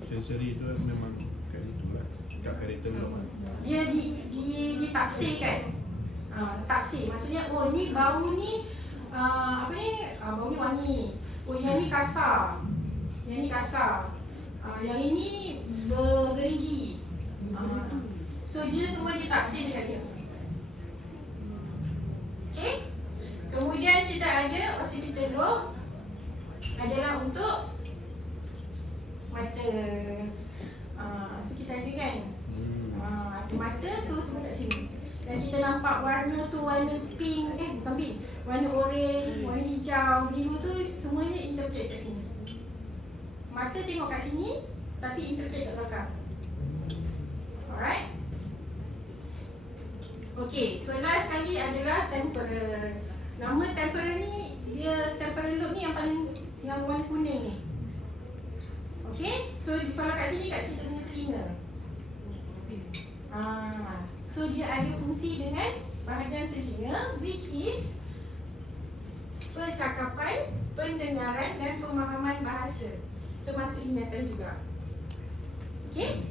sensory tu memang kat situ lah, kat periton tu. Dia ditafsirkan. Tafsir maksudnya oh ni bau ni apa ni? Bau ni wangi. Oh yang ni kasar. Yang ni kasar. Yang ini bergerigi. So dia semua ditafsir dekat sini. Okey. Kemudian kita ada occipital lobe adalah untuk mata. So kita ada kan mata, so semua kat sini. Dan kita nampak warna tu warna pink, bukan pink, warna orange, warna hijau, biru tu semuanya interpret kat sini. Mata tengok kat sini tapi interpret kat belakang. Alright. Okay, so last sekali adalah temporal. Nama temporal ni, dia temporal lobe ni yang paling yang warna kuning ni. Okay, so kalau kat sini kat kita punya telinga. So dia ada fungsi dengan bahagian telinga, which is percakapan, pendengaran dan pemahaman bahasa. Termasuk ingatan juga. Okay,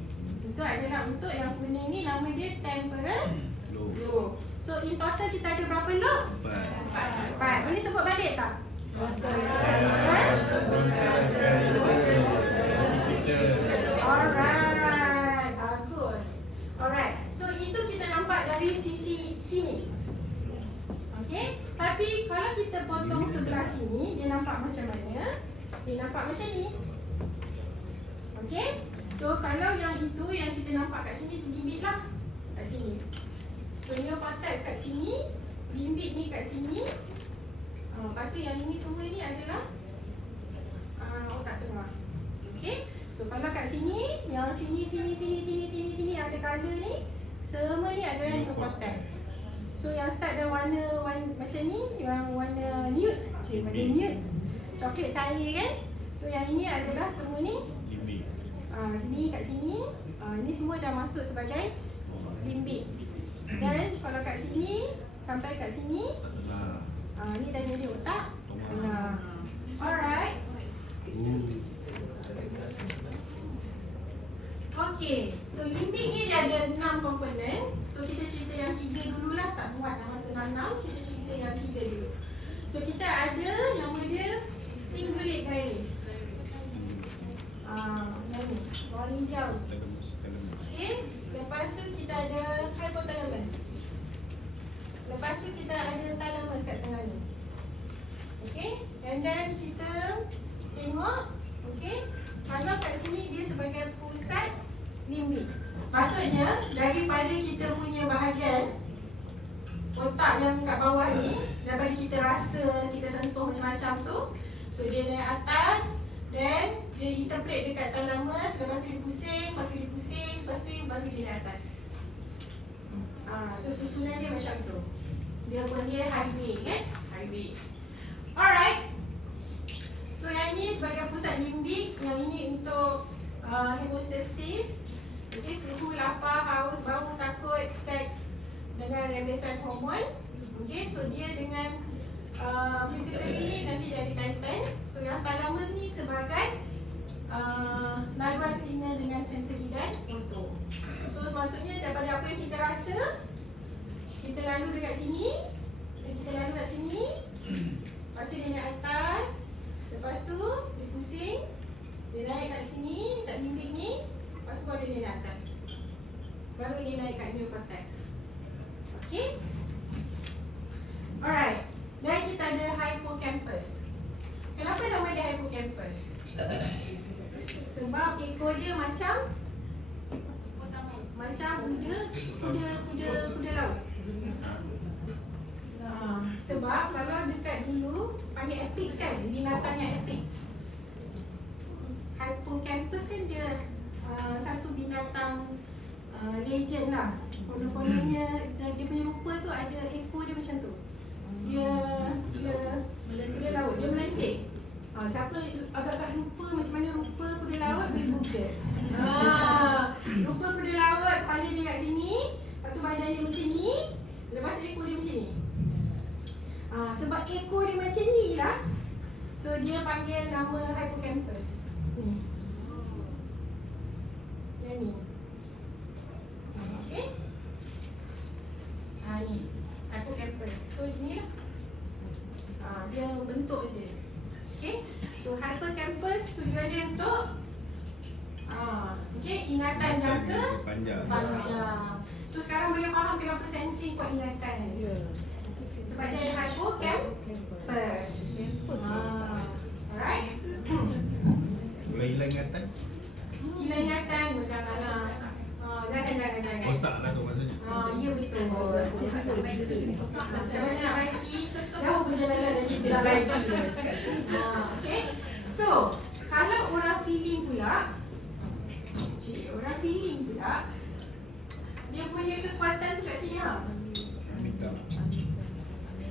itu adalah untuk yang kuning ni, nama dia temporal lobe. So in total kita ada berapa lobe? 4. Boleh sebut balik tak? Alright, bagus. Alright, so itu kita nampak dari sisi sini. Okay, tapi kalau kita potong sebelah sini, dia nampak macam mana? Dia nampak macam ni. Okay, so kalau yang itu yang kita nampak kat sini sejibit lah. Kat sini. So neocortex kat sini, limbik ni kat sini. Lepas tu yang ini semua ni adalah otak tengah. Okay, so kalau kat sini, yang sini ada colour ni, semua ni adalah neocortex. So yang start dah warna macam ni, yang warna nude, warna nude, coklat cair kan. So yang ini adalah semua ni sini kat sini, ini semua dah masuk sebagai limbik. Dan kalau kat sini sampai kat sini, ni dah jadi otak. Alright. Okay, so limbik ni dia ada 6 komponen. So kita cerita yang 3 dululah, tak muat dah masuk 6. Kita cerita yang 3 dulu. So kita ada nama dia cingulate gyrus. Ni warna hijau. Okay, lepas tu kita ada hypothalamus. Lepas tu kita ada thalamus kat tengah ni. Okay, and then kita tengok, okay, kalau kat sini dia sebagai pusat limbik. Maksudnya daripada kita punya bahagian otak yang kat bawah ni, daripada kita rasa, kita sentuh macam-macam tu, so dia naik atas, then dia interpret dekat thalamus, lepas tu dia pusing, lepas tu dia pusing, lepas tu baru dia naik atas. So susunan dia macam tu. Dia panggil highway kan? Highway. Alright. So yang ini sebagai pusat limbik, yang ini untuk hemostasis. Okay, suhu, lapar, haus, bau, takut, seks dengan rembesan hormon. Okay, so dia dengan pituitary ni nanti jadi kaitan. So yang thalamus ni sebagai laluan signal dengan sensori dan motor. So maksudnya daripada apa yang kita rasa, kita lalu dekat sini, dan kita lalu kat sini, lepas tu dia naik atas, lepas tu dia pusing, dia naik kat sini, kat limbik ni, lepas tu baru dia naik atas, baru dia naik kat neocortex. Okay, alright. Dan kita ada hippocampus. Kenapa nama dia hippocampus? Sebab ekor dia macam kuda laut. Sebab kalau dekat dulu panggil apex kan, binatangnya apex. Hippocampus kan dia satu binatang legend lah. Konon-kononnya dia punya rupa tu ada ekor dia macam tu. Dia laut, dia melentik. Siapa agak-agak lupa macam mana rupa kuda laut, boleh google. Rupa kuda laut, kepala dia kat sini, lepas tu badan dia macam ni, lepas tu ekor dia macam ni. Sebab ekor dia macam ni lah, so dia panggil nama hippocampus. Ni. Yang ni. Okay. Ni hippocampus. So ni lah. Dia bentuk dia. Okay. So hippocampus tujuan dia untuk ingatan jangka panjang. So sekarang boleh faham kenapa sensing kuat ingatan. Sebab dia ada hippocampus. Alright. Boleh hilang ingatan? Hilang ingatan janganlah. Jangan. Rosak lah tu maksudnya. Ya betul. Macam mana nak baiki? Jauh perjalanan dari kita nak baiki. Okay. So, kalau orang feeling pula, dia punya kekuatan tu kat sini lah.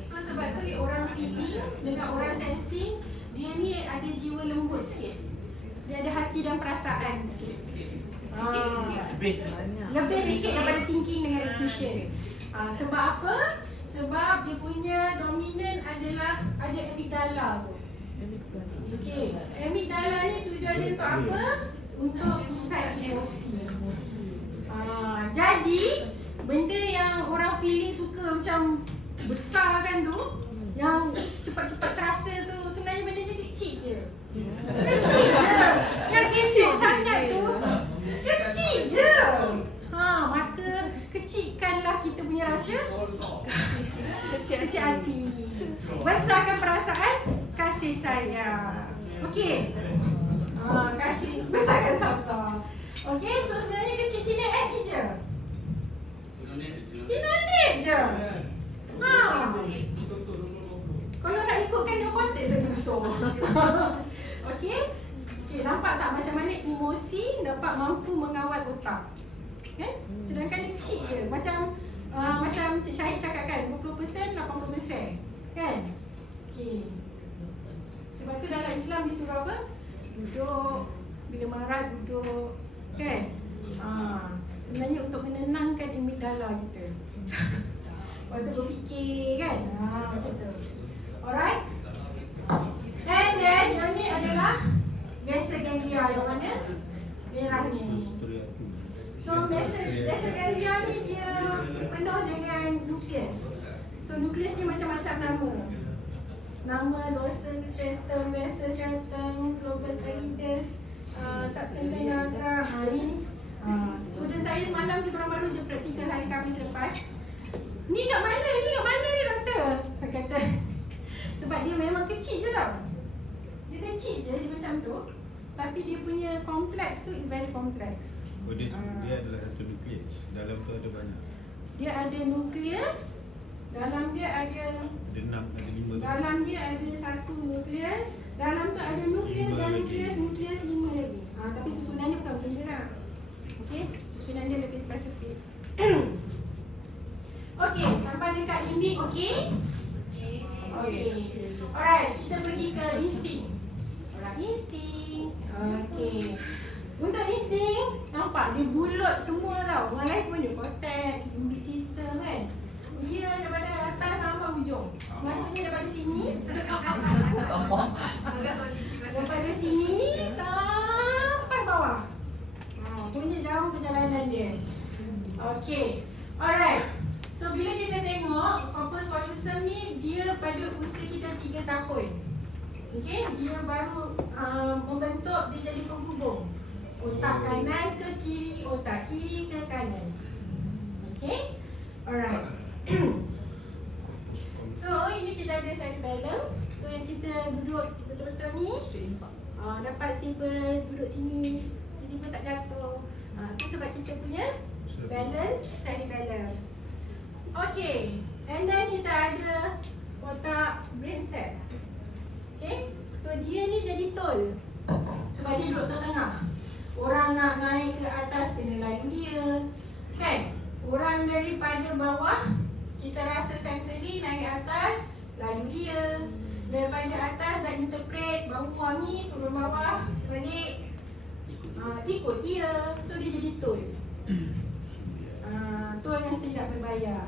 So, sebab tu orang feeling dengan orang sensing, dia ni ada jiwa lembut sikit. Dia ada hati dan perasaan sikit. Lebih sikit daripada thinking dengan intuition. Sebab apa? Sebab dia punya dominan adalah ada amygdala tu. Okay. Amygdala ni tujuan dia untuk apa? Untuk pusat emosi. Jadi benda yang orang feeling suka macam besar kan tu, yang cepat-cepat terasa tu, sebenarnya benda dia kecil je. Kecil je. Yang kecil sangat tu kecil je. Maka kecilkanlah kita punya rasa kecil hati. Besarkan perasaan kasih sayang. Okey. Besarkan sabar. Okey, so sebenarnya kecil sini ni je. Sinonim je. Kalau nak ikutkan dia konteks saya besar. Okey? Okay, nampak tak macam mana emosi dapat mampu mengawal otak? Kan? Sedangkan dia kecil je. Macam Cik Syahid cakap kan, 20%, 80%. Kan? Okay. Sebab tu dalam Islam disuruh apa? Duduk. Bila marah duduk. Kan? Sebenarnya untuk menenangkan amygdala kita. Waktu berfikir kan? Macam tu. Alright? And then yang ni adalah basal ganglia yang mana? Merah ni. So basal ganglia ni dia penuh dengan nukleus. So nukleus ni macam-macam nama. Nama dorsal stratum, basal stratum, lobus pallidus, substandard nigra. Ni student saya semalam kita orang baru je praktikal hari Khamis lepas. Ni kat mana ni? Kat mana ni doktor? Dia kata sebab dia memang kecil je tau. Dia kecil je, dia macam tu. Tapi dia punya kompleks tu is very complex. Dia adalah satu nukleus. Dalam tu ada banyak. Dia ada nukleus. Dalam dia ada 6, ada 5. Dalam dia ada satu nukleus. Dalam tu ada nukleus dan nukleus 5 lagi. Tapi susunannya bukan macam ni lah. Okay, susunan dia lebih spesifik. Okay, sampai dekat limbik, okay? Okay. Alright, kita pergi ke insting. Alright, insting. Okay. Untuk insting, nampak dia bulat semua tau. Orang lain semua dia cortex, limbic system kan. Dia daripada atas sampai ujung. Maksudnya daripada sini. Daripada sini sampai bawah. Punya jauh perjalanan dia. Okay. Alright. So bila kita tengok corpus callosum ni, dia pada usia kita 3 tahun. Okay, dia baru membentuk, dia jadi penghubung otak kanan ke kiri, otak kiri ke kanan. Okay, alright. So ini kita ada cerebellum. So yang kita duduk betul-betul ni, dapat stable, duduk sini, tiba-tiba tak jatuh. Itu sebab kita punya balance cerebellum. Okay, And then kita ada otak brainstem. Okay, so dia ni jadi tol sebab dia duduk tengah-tengah. Orang nak naik ke atas kena lalu dia, kan? Orang daripada bawah kita rasa sensori naik atas lalu dia. Daripada atas nak interpret bau wangi turun bawah balik, ikut dia. So dia jadi tol. Tol yang tidak berbayar.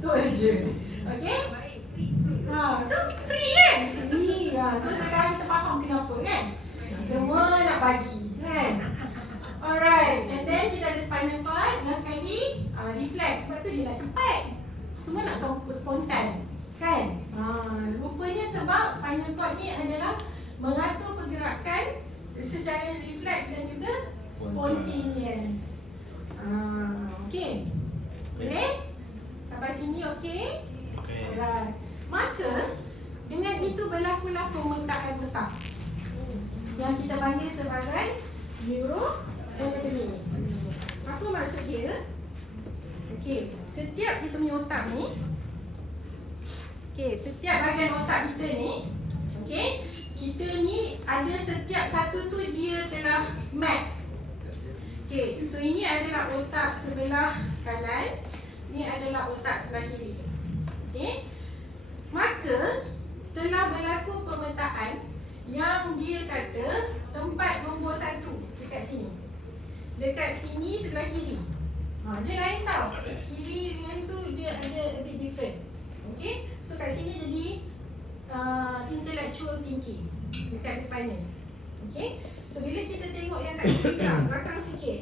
Tol je. Okay? Baik, free tu. Tu free kan? Free. So sekarang kita faham kenapa kan? Semua nak bagi kan? Alright. And then kita ada spinal cord. Last sekali reflex. Sebab tu dia nak cepat. Semua nak spontan kan? Rupanya sebab spinal cord ni adalah mengatur pergerakan secara refleks dan juga spontaneous. Okay. Boleh? Sampai sini okey? Okay. Alright. Maka dengan itu berlakulah pemetaan otak yang kita panggil sebagai neuroanatomy. Apa maksud dia? Okey, setiap kita punya otak ni, okey, setiap bahagian otak kita ni, okey, kita ni ada setiap satu tu dia telah map. Okey, so ini adalah otak sebelah kanan, ini adalah otak sebelah kiri. Okey. Maka telah berlaku pemetaan yang dia kata tempat nombor 1 dekat sini. Dekat sini sebelah kiri. Dia lain tau. Kiri dengan tu dia ada a bit different. Okay. So kat sini jadi intellectual thinking dekat depan ni. Okay. So bila kita tengok yang kat sini belakang sikit,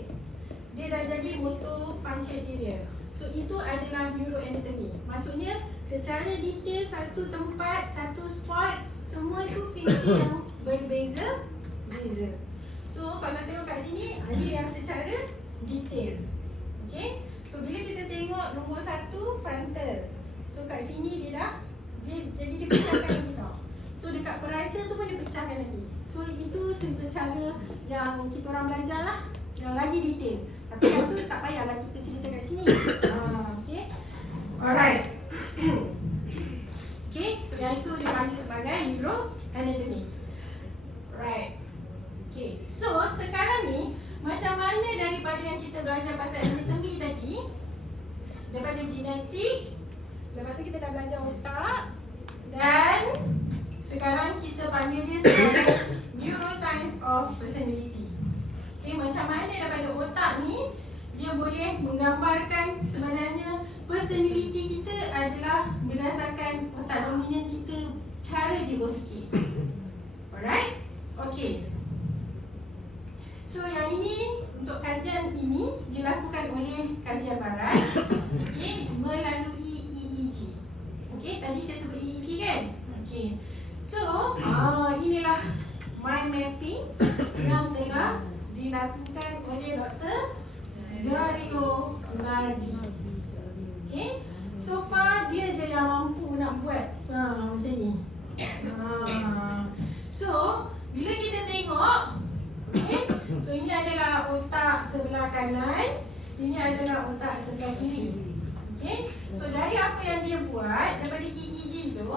dia dah jadi motor function area. So itu adalah neuroanatomy. Maksudnya secara detail satu tempat, satu spot, semua tu fungsi yang berbeza. So kalau tengok kat sini ada yang secara detail. Okay. So bila kita tengok nombor 1 frontal. So kat sini dia jadi dia pecahkan lagi tau. So dekat parietal tu pun dia pecahkan lagi. So itu simple cara yang kita orang belajar lah, yang lagi detail. Tapi yang tu tak payahlah kita cerita kat sini. Okay. Alright. Okay, so yang itu dipanggil sebagai neuroanatomy. Right. Okay, so sekarang ni macam mana daripada yang kita belajar pasal anatomy tadi, daripada genetik, lepas tu kita dah belajar otak, dan sekarang kita panggil dia sebagai neuroscience of personality. Okay, macam mana daripada otak ni dia boleh menggambarkan sebenarnya personality kita adalah berdasarkan otak dominan kita, cara dia berfikir. Alright? Okay. So yang ini, untuk kajian ini dilakukan oleh kajian barat, okay, melalui EEG. Okay, tadi saya sebut EEG kan? Okay. So, inilah mind mapping yang telah dilakukan oleh Dr. Dario Nardi. Okay. So far dia je yang mampu nak buat macam ni. So bila kita tengok, okay, so ini adalah otak sebelah kanan, ini adalah otak sebelah kiri. Okay. So dari apa yang dia buat daripada EEG tu,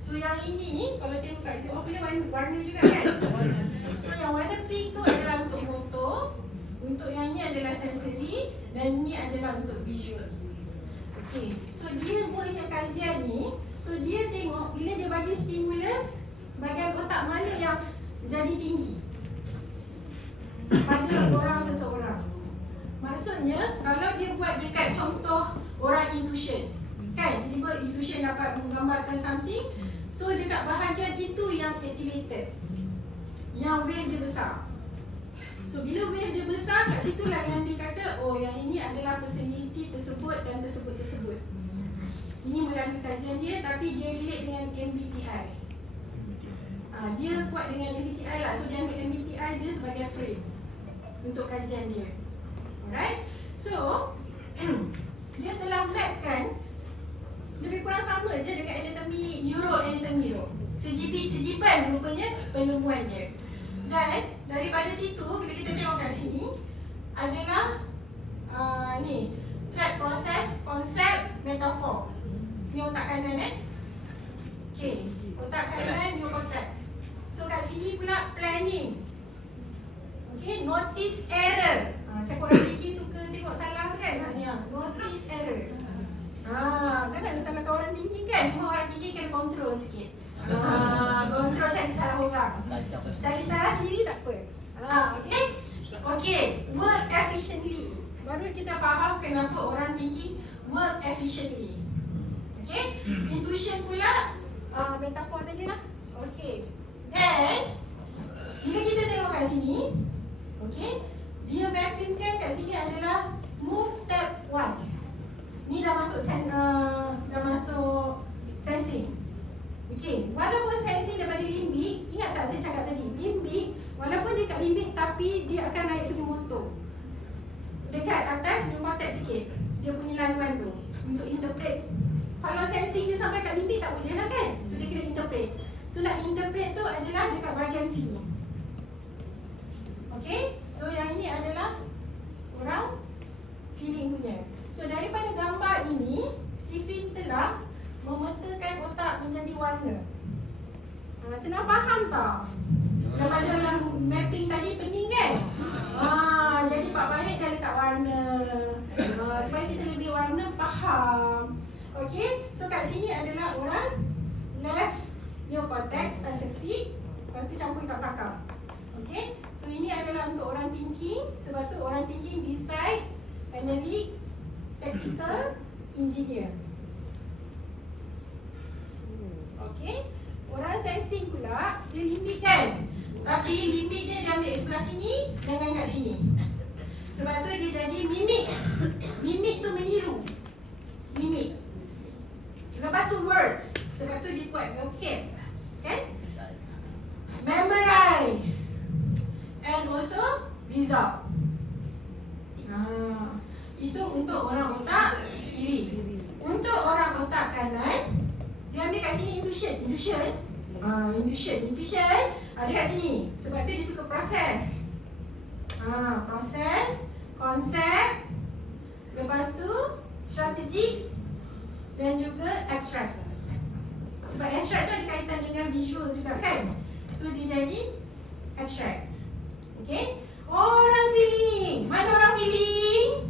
so yang ini kalau tengok kat dia, boleh warna juga kan? So yang warna pink tu adalah untuk motor, untuk yang ni adalah sensory, dan ni adalah untuk visual. Okay. So dia punya kajian ni, so dia tengok bila dia bagi stimulus, bahagian otak mana yang jadi tinggi pada orang seseorang. Maksudnya kalau dia buat dekat contoh orang intuition, kan, tiba-tiba intuition dapat menggambarkan something, so dekat bahagian itu yang activated, yang wave dia besar. So bila wave dia besar, kat situlah yang dia kata, oh yang ini adalah personality tersebut dan tersebut. Ini melalui kajian dia, tapi dia relate dengan MBTI. Dia kuat dengan MBTI lah, so dia ambil MBTI dia sebagai frame untuk kajian dia. Alright. So dia telah mapkan lebih kurang sama je dengan anatomy, neuroanatomy tu. Sejipan rupanya penemuan dia. Dan daripada situ bila kita tengok kat sini adalah ni threat process, concept, metaphor. Ni otak kanan Okay, otak kanan neocortex. So kat sini pula planning. Okay, notice error. Saya korang fikir suka tengok salah tu kan? Ni notice error. Jangan salahkan orang tinggi kan? Cuma orang tinggi kena kontrol sikit. Kontrol cari salah orang. Cari salah sendiri tak apa. Okay? Okay, work efficiently. Baru kita faham kenapa orang tinggi work efficiently. Okay? Intuition pula metafor tadi lah. Okay. Then bila kita tengok kat sini, okay, dia mappingkan kat sini adalah move step wise. Ni dah masuk sensing. Okay, walaupun sensing daripada limbik, ingat tak saya cakap tadi, limbik walaupun dia kat limbik tapi dia akan naik punya motor. Dekat atas neocortex sikit, dia punya laluan tu untuk interpret. Kalau sensing dia sampai kat limbik tak boleh lah kan? So dia kena interpret. So nak interpret tu adalah dekat bahagian sini. Okay, so yang ini adalah orang feeling punya. So daripada gambar ini, Stephen telah memetakan otak menjadi warna. Senang faham tak? Daripada yang mapping tadi pening kan? Jadi Pak Balik dah letak warna supaya kita lebih warna faham. Okay, so kat sini adalah orang left neocortex, Pacific, lepas tu campur kat belakang. Okay, so ini adalah untuk orang thinking. Sebab tu orang thinking decide, analytic, tactical, engineer. Okay, orang sensing pula dia limit kan, tapi limit dia ambil sebelah sini dengan kat sini. Sebab tu dia jadi mimik. Mimik tu meniru. Mimik. Lepas tu words. Sebab tu dia buat vocab. Kan? Memorize. And also result. Itu untuk orang otak kiri. Untuk orang otak kanan, dia ambil kat sini intuition. Intuition ada kat sini. Sebab tu dia suka proses. Proses, konsep, lepas tu strategik dan juga abstract. Sebab abstract tu ada kaitan dengan visual juga kan. So dia jadi abstract. Okay. Orang feeling. Mana orang feeling?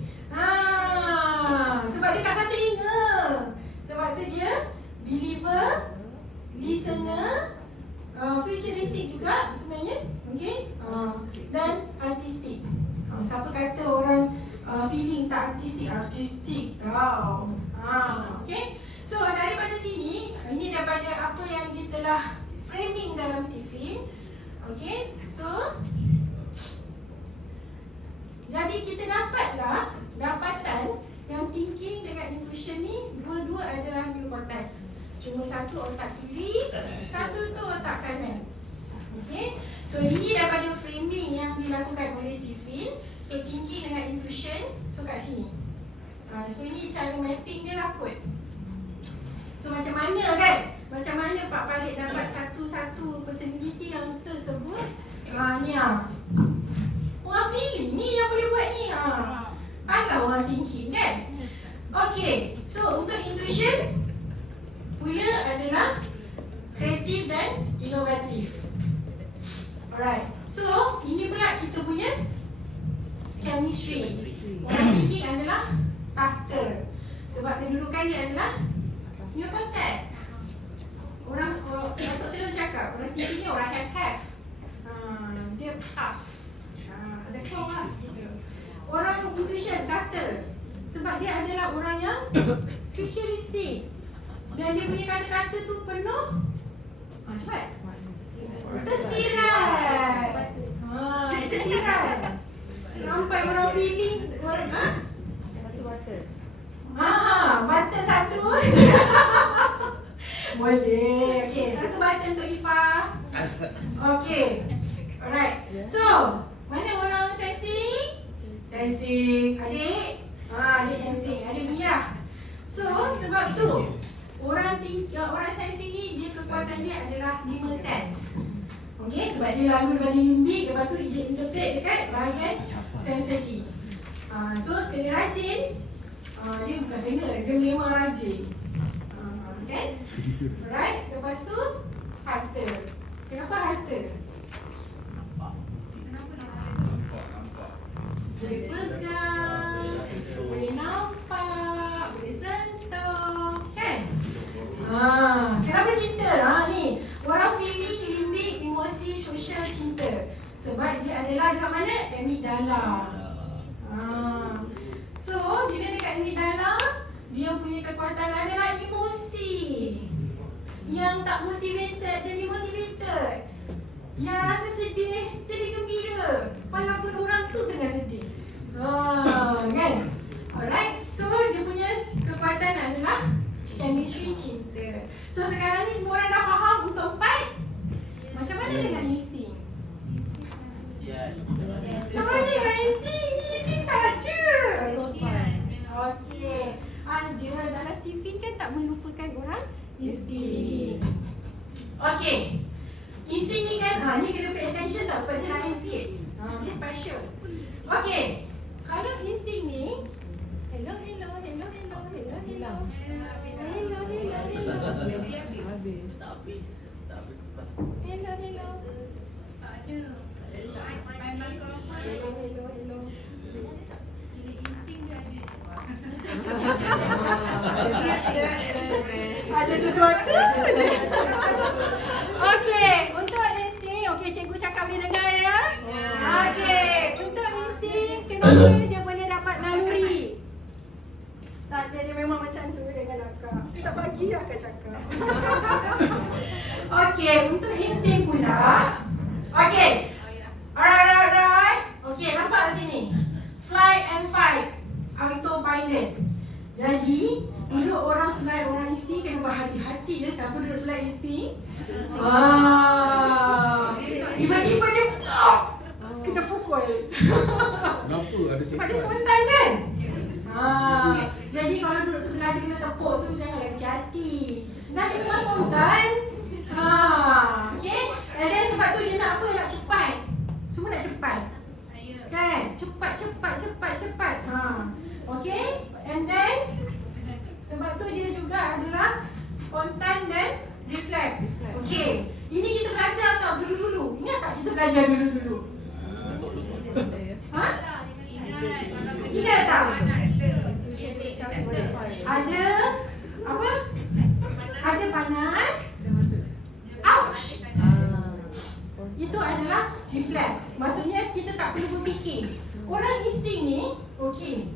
Sebab dia kat telinga. Sebab tu dia believer, listener, futuristic juga sebenarnya. Okay. Dan artistik. Siapa kata orang feeling tak artistik tau. Okay. So daripada sini, ini daripada apa yang kita telah framing dalam Stephen. Okay. So jadi kita dapatlah dapatan yang thinking dengan intuition ni dua-dua adalah neocortex. Cuma satu otak kiri, satu tu otak kanan. Okay. So ini daripada framing yang dilakukan oleh Stephen. So thinking dengan intuition, so kat sini. So ini cara mapping dia lah kot. So macam mana kan? Macam mana Pak Balik dapat satu-satu personality yang tersebut? Ni orang feeling ni yang boleh buat ni. Kalau orang thinking kan? Okay. So untuk intuition pula adalah kreatif dan inovatif. Alright. So ini pula kita punya chemistry. Orang thinking adalah actor. Sebab kedudukan dia adalah neocortex. Orang Datuk selalu cakap orang thinking ni orang have. Dia pass. Ada kelas gitu. Orang intuition kata. Sebab dia adalah orang yang futuristic. Dan dia punya kata-kata tu penuh cepat. Tersirat. Tersirat. Sampai orang feeling button satu. Boleh. Okay, satu button untuk Ifah. Okay. Alright. So, mana orang sensing? Sensing. Adik? Adik sensing. Adik Mira. So, sebab tu orang sensing ni dia kekuatan dia adalah 5 sense. Okay, sebab dia lalu daripada limbik, lepas tu dia interpret dekat bahagian sensory. So, kena rajin. Dia bukan kena, dia memang rajin. kan? Alright, lepas tu harta. Kenapa harta? Boleh pegang, boleh nampak, boleh sentuh, kan? Kenapa cinta? Ni, orang feeling, limbik, emosi, sosial, cinta. Sebab dia adalah dekat mana? Amigdala. So, bila dekat amigdala, dia punya kekuatan adalah emosi. Yang tak motivated, jadi motivated. Yang rasa sedih, jadi gembira. Walaupun orang tu tengah sedih. Kan? Alright, so dia punya kekuatan adalah chemistry cinta. So sekarang ni semua orang dah faham untuk 4. Macam mana dengan insting? Macam mana dengan insting? Insting tak ada. Okey. Ada dalam Stephen kan tak melupakan orang insting. Okey. Insting ni kan, ni kena pay attention tau sebab dia lain sikit. Dia special. Okey. Kalau insting ni, hello. Ada sesuatu. Okey, untuk insting, cikgu cakap boleh dengar ya. Okey, untuk insting kenapa dia boleh dapat naluri? Tak, dia memang macam tu dengan akak. Dia tak bagi akak cakap. Okey, untuk insting pula. Okey. Alright. Okey, nampak sini. Flight and fight. Autopilot. Jadi, duduk orang selai orang insting kena berhati-hati ya. Siapa duduk selai insting? Tiba-tiba dia kena pukul. Kenapa ada Sebab dia sifat? spontan kan? Jadi kalau duduk sebelah dia kena tepuk tu janganlah kecil hati. Dan dia memang spontan. Okay? And then sebab tu dia nak apa? Nak cepat. Semua nak cepat. Kan? Cepat. Okay? And then sebab tu dia juga adalah spontan dan refleks. Okay. Ini kita belajar tau dulu-dulu. Ingat tak kita belajar dulu-dulu? Ingat tak? Ada apa? Ada panas. Ouch. Itu adalah refleks. Maksudnya kita tak perlu berfikir. Orang insting ni, okey.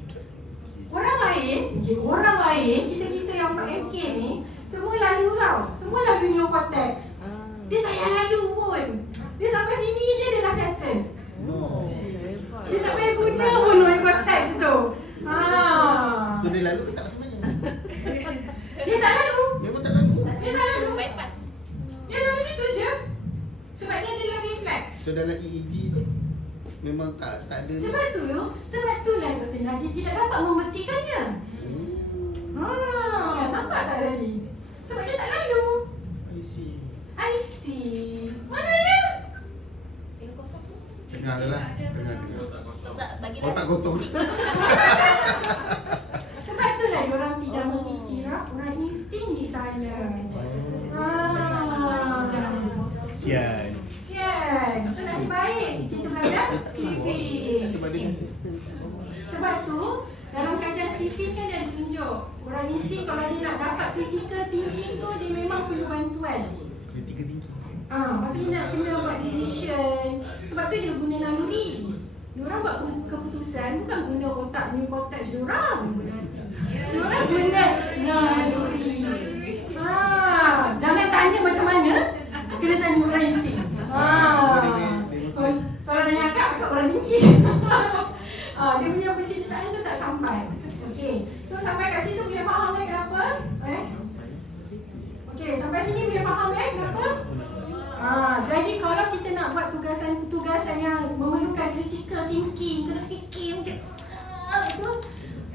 Orang lain, kita yang 4MK ni, semua lalu tau. Semua lalu neocortex. Dia tak payah lalu pun. Dia sampai sini je dia dah settle. Dia tak payah guna pun neocortex tu. So dia lalu ke tak sebenarnya? Dia tak lalu. Memang tak lalu. Dia tak lalu. Bypass. Dia lalu situ je. Sebab dia adalah refleks. So dalam EEG tu memang tak ada. Sebab tu lah Dr. Nadia tidak dapat memetikannya. Nampak tak tadi? Sebab dia tak lalu. I see. Mana dia? Tengah je lah. Tengah. Otak kosong. Sebab tu lah diorang tidak mengiktiraf orang insting di sana. Sian. So nasib baik kita belajar Stephen. Sebab tu dalam kajian Stephen kan dia tunjuk orang insting kalau dia nak dapat critical thinking tu dia memang perlu bantuan. Critical thinking. Maksudnya nak kena buat decision. Sebab tu dia guna naluri. Diorang buat keputusan bukan guna otak neocortex diorang. Diorang guna naluri. Jangan tanya macam mana, kena tanya orang insting. Kalau tanya akak orang tinggi. Dia punya penceritaan tu tak sampai. Okey. So sampai kat situ boleh faham kenapa? Okey, sampai sini boleh faham kenapa? Jadi kalau kita nak buat tugasan yang memerlukan critical thinking, kena fikir macam tu,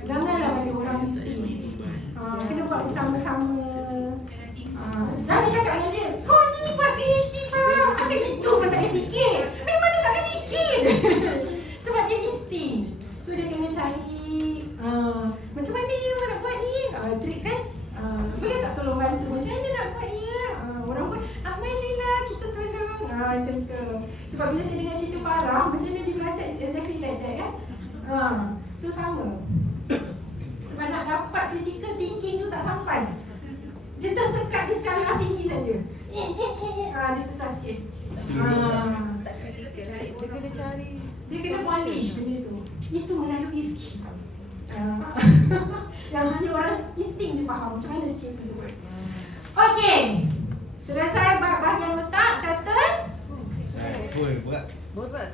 janganlah bagi orang insting. Kena buat bersama-sama. Jangan cakap dengan dia, kau ni buat PhD Farah, akan itu pun tak boleh fikir. Memang dia tak boleh fikir. Sebab dia insting. So dia kena cari macam mana nak buat ni, tricks kan. Boleh tak tolong bantu So sama. Sebab nak dapat critical thinking tu tak sampai. Dia tersekat di skala sini saja. Dia susah sikit. Tak kritikal. Dia kena cari. Dia kena polish benda tu. Itu melalui skill. Yang hanya orang insting je faham macam mana skill tersebut. Okey. Sudah saya bahagian otak, settle. Saya pun berat. Berat.